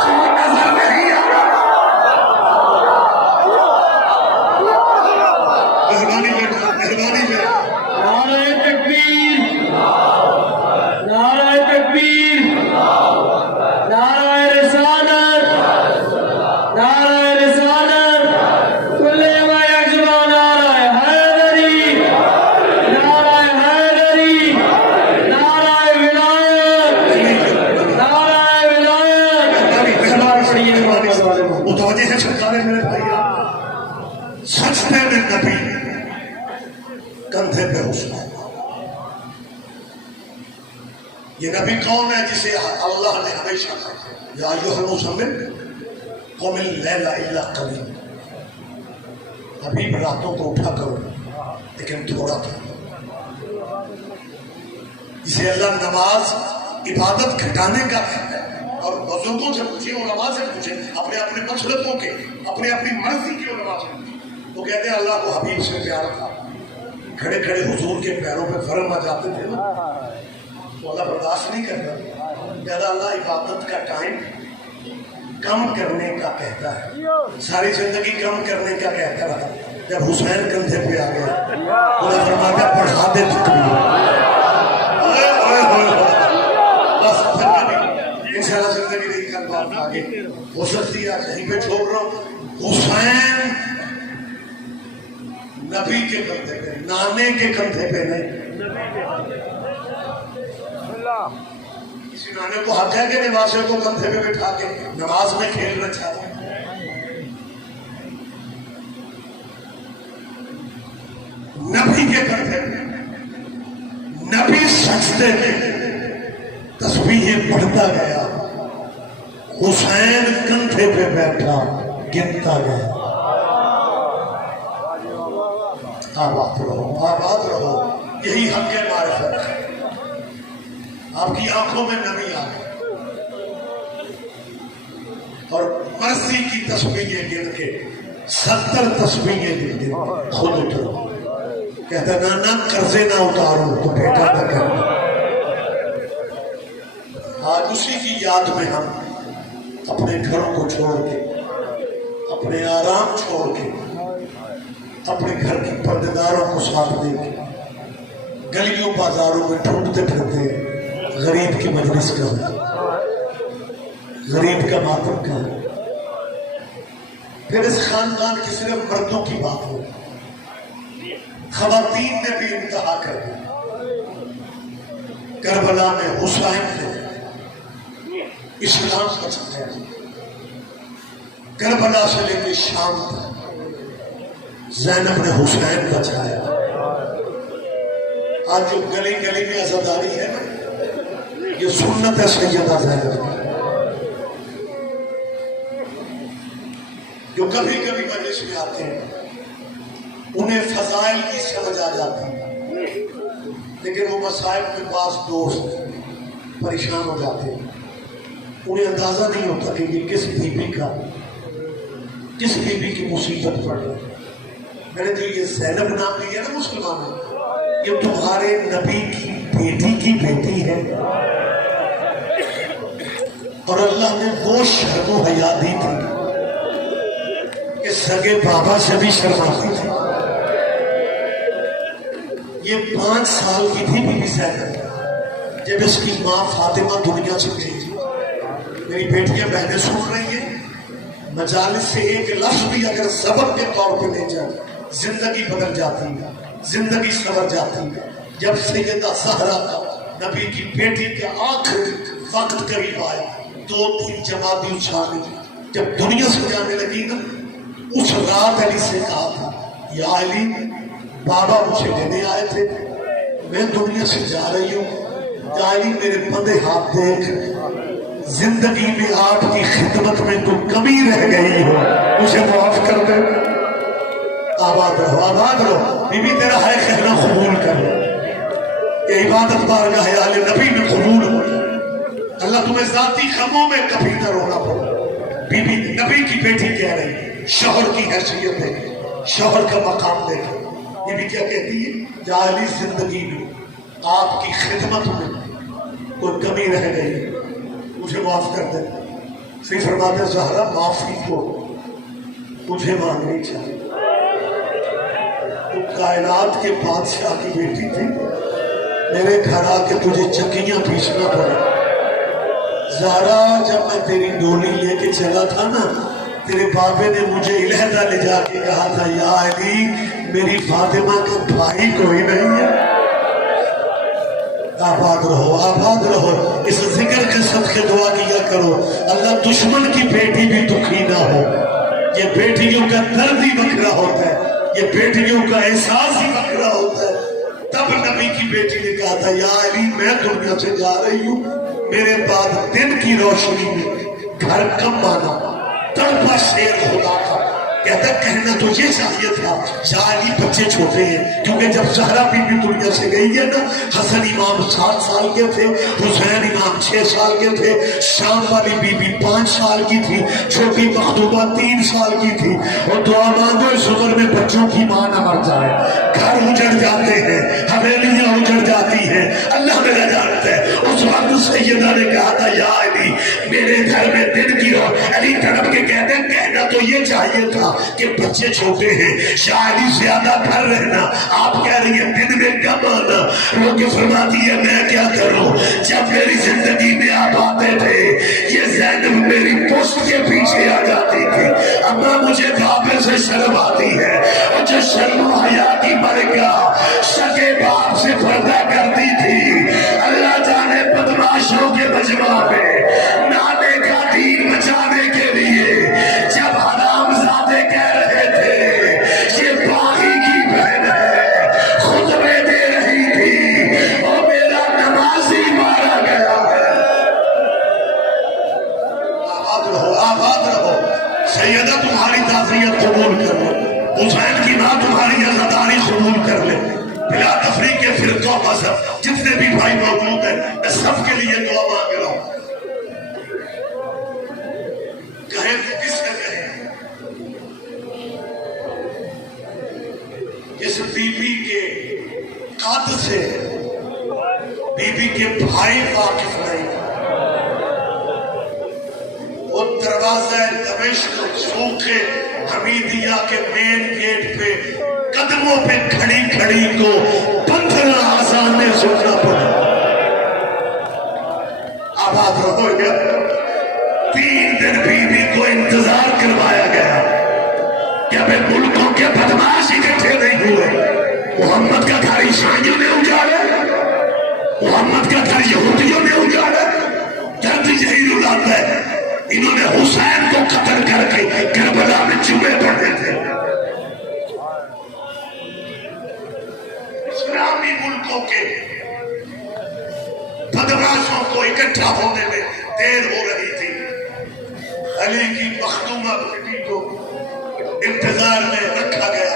وہ نظر نہیں آ رہا. مہربانی میں نعرہ تکبیر, نعرہ تکبیر, نعرہ رسالت, نعرہ رسالت, کل ما یجب نعرہ حیدری, یہ نبی کون ہے جسے اللہ نے ہمیشہ کہا یا ایھا المزمل قم اللیل الا قلیلا، ابھی راتوں کو اٹھا کرو لیکن تھوڑا تھا. اسے اللہ نماز عبادت گھٹانے کا کہتا ہے. اور بزرگوں سے پوچھیں، علماء سے پوچھیں، اپنے اپنے مسلکوں کے، اپنے اپنی مرضی کے علماء سے پوچھیں. وہ کہتے ہیں اللہ کو حبیب سے پیار تھا، کھڑے کھڑے حضور کے پیروں پہ فرم آ جاتے تھے نا، تو اللہ برداشت نہیں کرتا. کہتا اللہ عبادت کا ٹائم کم کرنے کا کہتا ہے، ساری زندگی کم کرنے کا کہتا رہا. جب حسین کندھے پہ آ گیا انہیں فرمایا پڑھا دے تکبیر. بس انشاءاللہ زندگی نہیں کر بات آگے ہو سکتی ہے، کہیں پہ چھوڑ رہا ہوں. حسین نبی کے کندھے پہ، نانے کے کندھے پہ نہیں. کسی نانے کو حق ہے کہ نواسے کو کندھے پہ بٹھا کے نماز میں کھیلنا چاہے؟ نبی کے کندھے پہ، نبی سجدے میں تسبیحیں پڑھتا گیا، حسین کندھے پہ بیٹھا گنتا گیا. آباد رہو، آباد رہو، یہی حق ہے معرفت. آپ کی آنکھوں میں نمی آ گئی اور مرضی کی تسبیحیں گن کے 70 تسبیحیں گن کے خود اٹھو. کہتا نانا قرضے نہ اتارو تو بیٹا نہ کرنا. آج اسی کی یاد میں ہم اپنے گھروں کو چھوڑ کے، اپنے آرام چھوڑ کے، اپنے گھر کی پردےداروں کو ساتھ دے کے گلیوں بازاروں میں ڈھونڈتے پھرتے ہیں غریب کی مجلس کا، غریب کا ماتم کا. پھر اس خاندان کی صرف مردوں کی بات ہو، خواتین نے بھی انتہا کر دی. کربلا میں حسین نے اسلام کا سمجھا، کربلا سے لے کے شام تک زینب نے حسین بچایا. آج جو گلی گلی میں عزاداری ہے نا، یہ سنت ہے سیدہ زینب. جو کبھی کبھی مجلس میں آتے ہیں انہیں فضائل کی سمجھ آ جاتی ہے، لیکن وہ مسائل میں بعض دوست پریشان ہو جاتے ہیں. انہیں اندازہ نہیں ہوتا کہ یہ کس بیوی کا، کس بیوی کی مصیبت پڑ رہی ہے. میں نے جو یہ زینب نام لیا نا مسلمان ہے، یہ تمہارے نبی کی بیٹی کی بیٹی ہے، اور اللہ نے وہ شرم و حیا دی تھی کہ سگے بابا سے بھی شرماتی تھی. یہ 5 سال کی تھی بی بی زینب جب اس کی ماں فاطمہ دنیا سے گئی. میری بیٹیاں بہنیں سن رہی ہیں، مجالس سے ایک لفظ بھی اگر سبق کے طور پہ لے جائے زندگی بدل جاتی ہے، زندگی سنور جاتی ہے. جب سیدہ زہرا کا، نبی کی بیٹی کے آخری وقت قریب آیا، 2-3 جماعتی اچھالی، جب دنیا سے جانے لگی نا، اس رات علی سے کہا تھا یا علی بابا مجھے لینے آئے تھے، میں دنیا سے جا رہی ہوں، یا علی میرے بندے ہاتھ دیکھ، زندگی میں آپ کی خدمت میں کوئی کمی رہ گئی ہو مجھے معاف کر دے. آباد رہو، آباد رہو. بی بی تیرا ہے کہنا قبول کر، یہ عبادت بارگاہ آل نبی میں قبول ہو. اللہ تمہیں ذاتی غموں میں کبھی نہ رونا پڑے. بی بی نبی کی بیٹی کہہ رہی، شوہر کی حیثیت ہے، شوہر کا مقام دے گا. بی بی کیا کہتی ہے؟ یا علی زندگی میں آپ کی خدمت میں کوئی کمی رہ گئی مجھے معاف کر دے. پھر فرماتے زہرا معافی کو مجھے مانگنی چاہیے. تو کائنات کے بادشاہ کی بیٹی تھی، میرے گھر آ کے تجھے چکیاں پیسنا پڑے. زہرا جب میں تیری ڈولی لے کے چلا تھا نا، تیرے بابے نے مجھے علیحدہ لے جا کے کہا تھا یا علی میری فاطمہ کا بھائی کوئی نہیں ہے. آباد رہو، آباد رہو. اس ذکر کے صدقے دعا کیا کرو اللہ دشمن کی بیٹی بھی دکھی نہ ہو. یہ بیٹیوں کا درد ہی بکھرا ہوتا ہے، یہ بیٹیوں کا احساس ہی بکھرا ہوتا ہے. تب نبی کی بیٹی نے کہا تھا یا علی میں دنیا سے جا رہی ہوں، میرے بعد دن کی روشنی میں گھر کم آنا۔ تڑپا شیر خدا کا کہتا کہنا تو یہ چاہیے تھا شاہ علی بچے چھوٹے ہیں، کیونکہ جب زہرا بی بی دنیا سے گئی ہے نا، حسن امام 7 سال کے تھے، حسین امام 6 سال کے تھے، شام والی بی بی 5 سال کی تھی، چھوٹی مخدومہ 3 سال کی تھی۔ اور دعا مانگو اس عمر میں بچوں کی ماں نہ مر جائے، گھر اجڑ جاتے ہیں، حویلیاں اجڑ جاتی ہیں، اللہ میرا جانتا ہے۔ اس وقت سیدہ نے کہا تھا یا علی میرے گھر میں دن کی علی تڑپ کے کہتے ہیں کہنا تو یہ چاہیے تھا کہ بچے چھوٹے ہیں، شاعری زیادہ گھر رہنا، آپ کہہ رہی ہیں دن میں کم آنا۔ رو کے فرماتی ہے میں کیا کروں، جب میری زندگی میں آپ آتے تھے یہ زینب میری پشت کے پیچھے آ جاتی تھی، اما مجھے بابے سے شرم آتی ہے، اور جو شرم و حیا کی ملکہ سگے باپ سے پردہ کرتی تھی، اللہ جانے بدماشوں کے مجمع میں نانے کا دین بچانے کے لیے جب حرام زادے کہہ رہے تھے یہ باغی کی بہن ہے، خطبے دے رہی تھی، اور میرا نمازی مارا گیا ہے۔ آباد رہو آباد رہو، سیدہ تمہاری تعزیت قبول کر لے، حسین کی ماں تمہاری عزاداری قبول کر لے۔ بلا تفریق کے فرقہ و مذہب جتنے بھی بھائی موجود ہیں میں سب کے لیے دعا مانگ رہا ہوں، کہیں کس نے کہیں اس بی بی کے قد سے بی بی کے بھائی واقف نہیں، وہ دروازہ دمشق سوق حمیدیہ کے مین گیٹ پہ قدموں پہ کھڑی کھڑی کو 15 آزانیں سننا پڑا۔ آباد رہو گیا، 3 دن بی بی کو انتظار کروایا گیا کہ اب ملکوں کے بدماش اکٹھے نہیں ہوئے، محمد کا گھر عیسائیوں نے اجاڑا، محمد کا گھر یہودیوں نے اجاڑا، درد یہی رلاتا ہے۔ انہوں نے حسین کو قتل کر کے کربلا میں جمعے پڑھے تھے۔ اسلامی ملکوں کے بدماشوں کو اکٹھا ہونے میں دیر ہو رہی تھی، علی کی مخدومہ بیٹی کو انتظار میں رکھا گیا،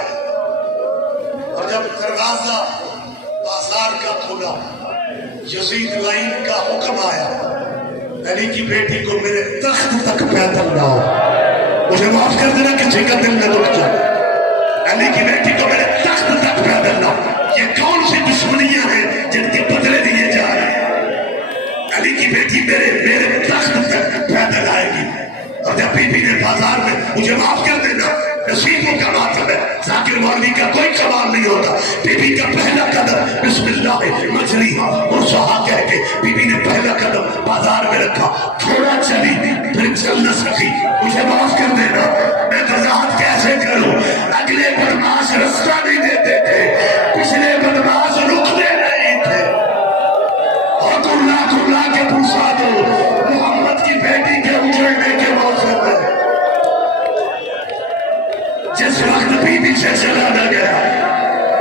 اور جب دروازہ بازار کا کھلا یزید لائن کا حکم آیا علی کی بیٹی کو میرے تخت تک پیدل لاؤ، مجھے معاف کر دینا کہ جھکا دل میں رک جائے، علی کی بیٹی کو میرے تخت تک پیدل لاؤ۔ یہ کون سی دشمنیاں ہیں جن کے بدلے دیے جا رہے ہیں؟ علی کی بیٹی میرے تخت تک پیدل آئے گی۔ اور جب بی بی نے بازار میں مجھے معاف کر دینا نصیبوں کا ماتم ہے، ذاکر مولوی کا کوئی کمال نہیں ہوتا، بی بی کا پہلا قدم بسم اللہ مجریہا مرساہا کہہ کے بی بی نے پہلا قدم بازار میں رکھا، تھوڑا چلی پھر چل نہ سکی، مجھے معاف کر دینا میں وضاحت کیسے کروں، اگلے بدماش رستہ نہیں دیتے تھے، پچھلے بدماش رکنے نہیں تھے، اور کلا کے پوچھا دو محمد کی بیٹی کے اجڑنے کے موسم میں جس وقت بی بی سے چلا نہ گیا،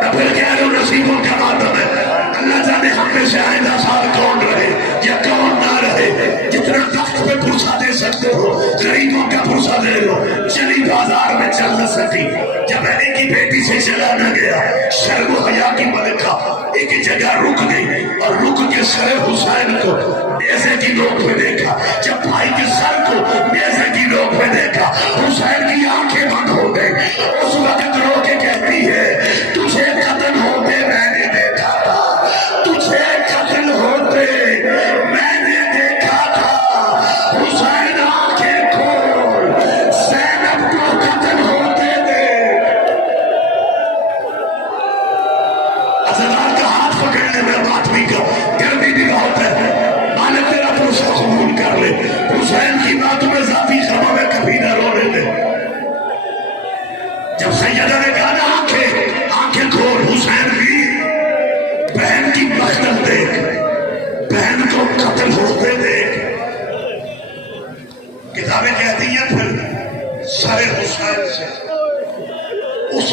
میں پھر کہہ رہا ہوں نصیبوں کا ماتم ہے، اللہ جانے ہم میں سے آئندہ سال کون رہے یا کون نہ رہے، جتنا وقت پہ پرسہ دے سکتے ہو غریبوں کا پرسہ دے لو۔ چلی بازار میں چل نہ سکی، جب علی کی بیٹی سے چلا نہ گیا، شرم و حیا کی ملکہ ایک جگہ رک گئی، اور رک کے سر حسین کو نیزے کی نوک پہ دیکھا، جب بھائی کے سر کو نیزے کی نوک پہ دیکھا حسین کی آنکھیں بند ہو گئی، اس وقت رو کے کہتی ہے تجھے قتل ہوتے میں نے دیکھا تھا، تجھے قتل ہوتے میں نے دیکھا تھا، حسین آنکھیں کھول زینب کو قتل ہوتے دیکھ۔ عزیزان کا ہاتھ پکڑنے میں بات بھی کر، گرمی بھی بہت ہے، مالک تیرا پرسہ قبول کر لے، حسین کی بات میں ذاتی خبر میں کبھی نہ رونے دے۔ جب سیدہ نے کہا نا آنکھیں کھول، حسین بھی بہن کی مقتل دیکھ، بہن کو قتل ہوتے دیکھ، کتابیں کہتی ہیں پھر سر حسین سے اس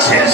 6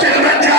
53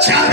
4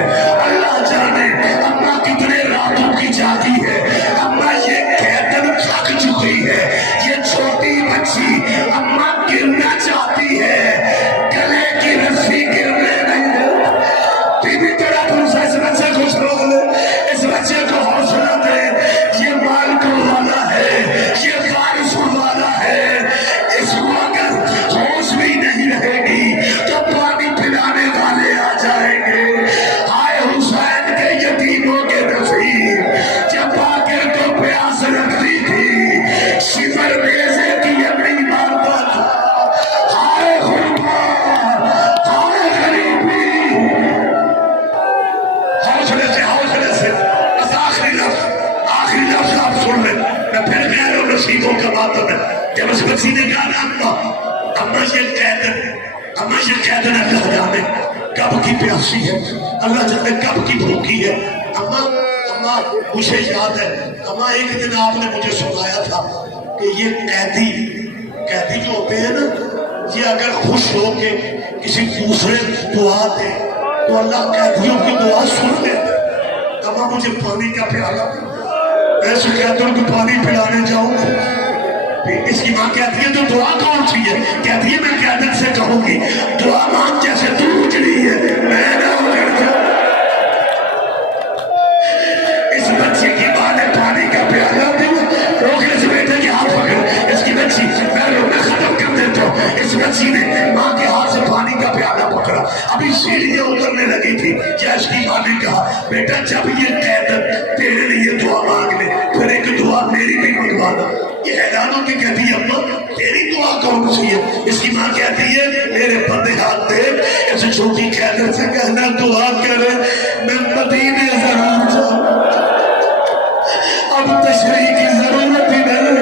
ہے، اللہ جانے اما کتنے راتوں کی جاگی ہے، اما یہ قیدن تھک چکی ہے، یہ چھوٹی بچی اما گرنا چاہتی ہے، گلے کی رسی گرنے نہیں ہے۔ بی بی تیرا دوسرا اس بچے کو چھوڑ لے، اس بچے کو حوصلہ دے، یہ مالک والا ہے، یہ وارث والا ہے، اس کو اگر ہوش بھی نہیں رہے گی تو پانی پلانے والے آ جائیں گے۔ آئے حسین کے یتیموں کے نصیب، جب باقر کو پیاس لگتی تھی شفر بیزے کی نہیں مانتا تھا۔ ہائے غربا، ہائے غریبی، حوصلے سے بس آخری لفظ آپ سن لیں، میں پھر غیر و نصیبوں کا ماتم ہے۔ جب اس بچی نے کہا نا اما یہ قیدن اللہ جانے کب کی پیاسی ہے، اللہ جانے کب کی بھوکی ہے۔ اما مجھے یاد ہے، اما ایک دن آپ نے مجھے سنایا تھا کہ یہ قیدی جو ہوتے ہیں نا، یہ اگر خوش ہو کے کسی دوسرے دعا دے تو اللہ قیدیوں کی دعا سن لے۔ اما مجھے پانی کا پیالہ، میں اسے قیدیوں کو پانی پلانے جاؤں گا۔ اس کی ماں کہتی ہے تو دعا کون سی ہے؟ کہتی ہے میں قیادت سے کہوں گی دعا مانگ جیسے تو اجڑی ہے میں نہ اجڑ جاؤں۔ اس بچے کی ماں نے پانی کا پیالہ دیا، روکنے سے بیٹے کے ہاتھ پکڑ، اس کی بچی میں ختم کر دیتا ہوں۔ اس بچی نے ماں کے ہاتھ سے پانی کا پیالہ پکڑا، ابھی سیڑھیاں اترنے لگی تھی، جیس کی ماں نے کہا بیٹا جب یہ قیادت تیرے لیے دعا مانگ لے پھر ایک دعا میری بھی منگوانا۔ یہ حیران ہو کے کہتی ہے اما تیری دعا کون سی ہے؟ اس کی ماں کہتی ہے میرے بندے ہاتھ دے، اس چھوٹی قیادت سے کہنا دعا کرے میں مدینے ضرور جاؤں، اب تشریح کی ضرورت ہی نہیں۔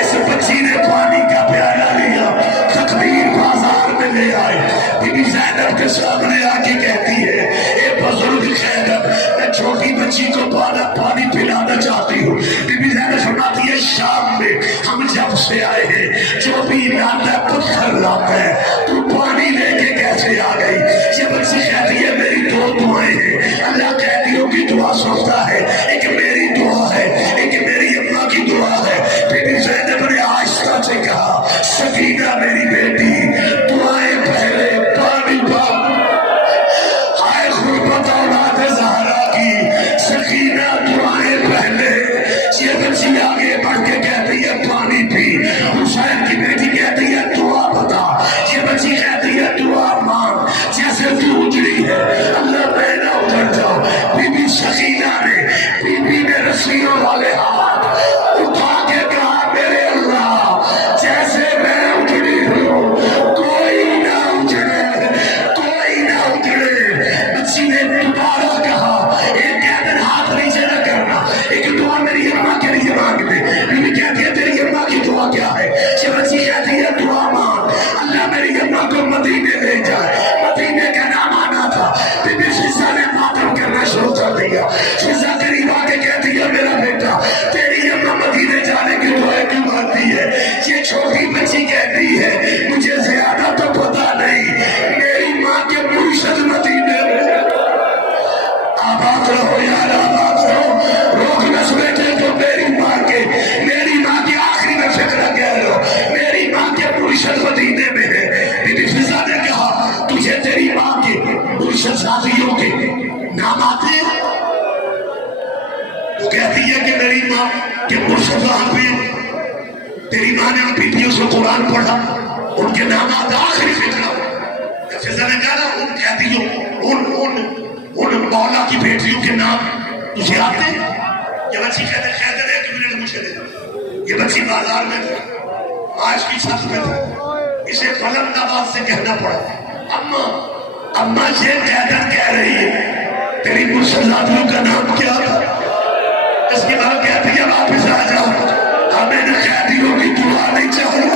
اس بچی نے پانی کا پیالہ لیا، تکبیر بازار میں لے آئے، بی بی زینب کے سامنے آ کے کہتی ہے اے بزرگ خیبر میں چھوٹی بچی کو پانی پلانا چاہتی ہوں۔ بی بی زینب فرماتی ہے شام میں ہم جب سے آئے ہیں جو بھی لاتا ہے پتھر لاتا ہے، تو پانی لے کے کیسے آ گئی؟ یہ بچی کہتی ہے میری دو دعائیں ہیں، اللہ قیدیوں کی دعا سنتا ہے، ایک میری دعا ہے ایک میری اما کی دعا ہے۔ بی بی زینب نے آہستہ سے کہا سکینہ میری بیٹی دعائیں پہلے پانی بعد۔ ہائے غربت اولاد زہرا کی، سکینہ دعائیں پہلے۔ یہ بچی آگے بڑھ کے کہتی ہے پانی پی، حسین کی بیٹی کہتی ہے دعا بتا، یہ بچی کہتی ہے دعا مانگ جیسے تو اجڑی ہے اللہ میں نہ اتر جاؤ۔ بی بی سکینہ نے رسیوں والے ہاتھ اٹھا کے کہا میرے اللہ جیسے میں اجڑی ہوں کوئی نہ اجڑے، کوئی نہ اجڑے۔ بچی نے دوبارہ کہا ایک قیدن ہاتھ نیچے نہ کرنا، ایک دعا میری اماں کے لیے مانگ دے۔ بیوی کہتی ہے تیری اماں کی دعا کیا ہے؟ یہ بچی کہتی ہے دعا مانگ اللہ میری اماں کو مدینے لے جائے۔ مدینے کا نام آنا تھا، بی بی فضا نے ماتم کرنا شروع کر دیا۔ فضا قریب آ کے کہتی ہے میرا بیٹا تیری اماں مدینے جانے کی دعا کیوں مانگتی ہے؟ یہ چھوٹی بچی کہتی ہے مجھے زیادہ تو پتا نہیں، میری ماں کے مرشد مدینے میں۔ آباد رہو یار آباد رہو، روک نس بیٹے تو میری ماں کی آخری میں فکر کہہ لو، میری ماں کے مرشد مدینے میں ہے۔ بی بی فضا نے کہا تجھے تیری ماں کے مرشد ساتھیوں کے نام آتے ہیں؟ وہ کہتی ہے کہ میری ماں کے مرشد وہاں پہ، تیری ماں نے ان بیٹیوں سے قرآن پڑھا، ان کے نام آتے آخری فکر۔ فضا نے کہا نا ان کہتیوں ان مولا کی بیٹیوں کے نام تجھے آتے ہیں؟ یہ بچی کہتے خیدر ایک منٹ مجھے دے۔ یہ بچی بازار میں تھی، آج کی چھت میں تھی، اسے بلند آواز سے کہنا پڑا اما یہ قیدر کہہ رہی ہے تیری مرشداتیوں کا نام کیا تھا؟ اس کی ماں کہتی ہے واپس آ جاؤ، ہمیں نہ قیدیوں کی دعا نہیں چاہیے،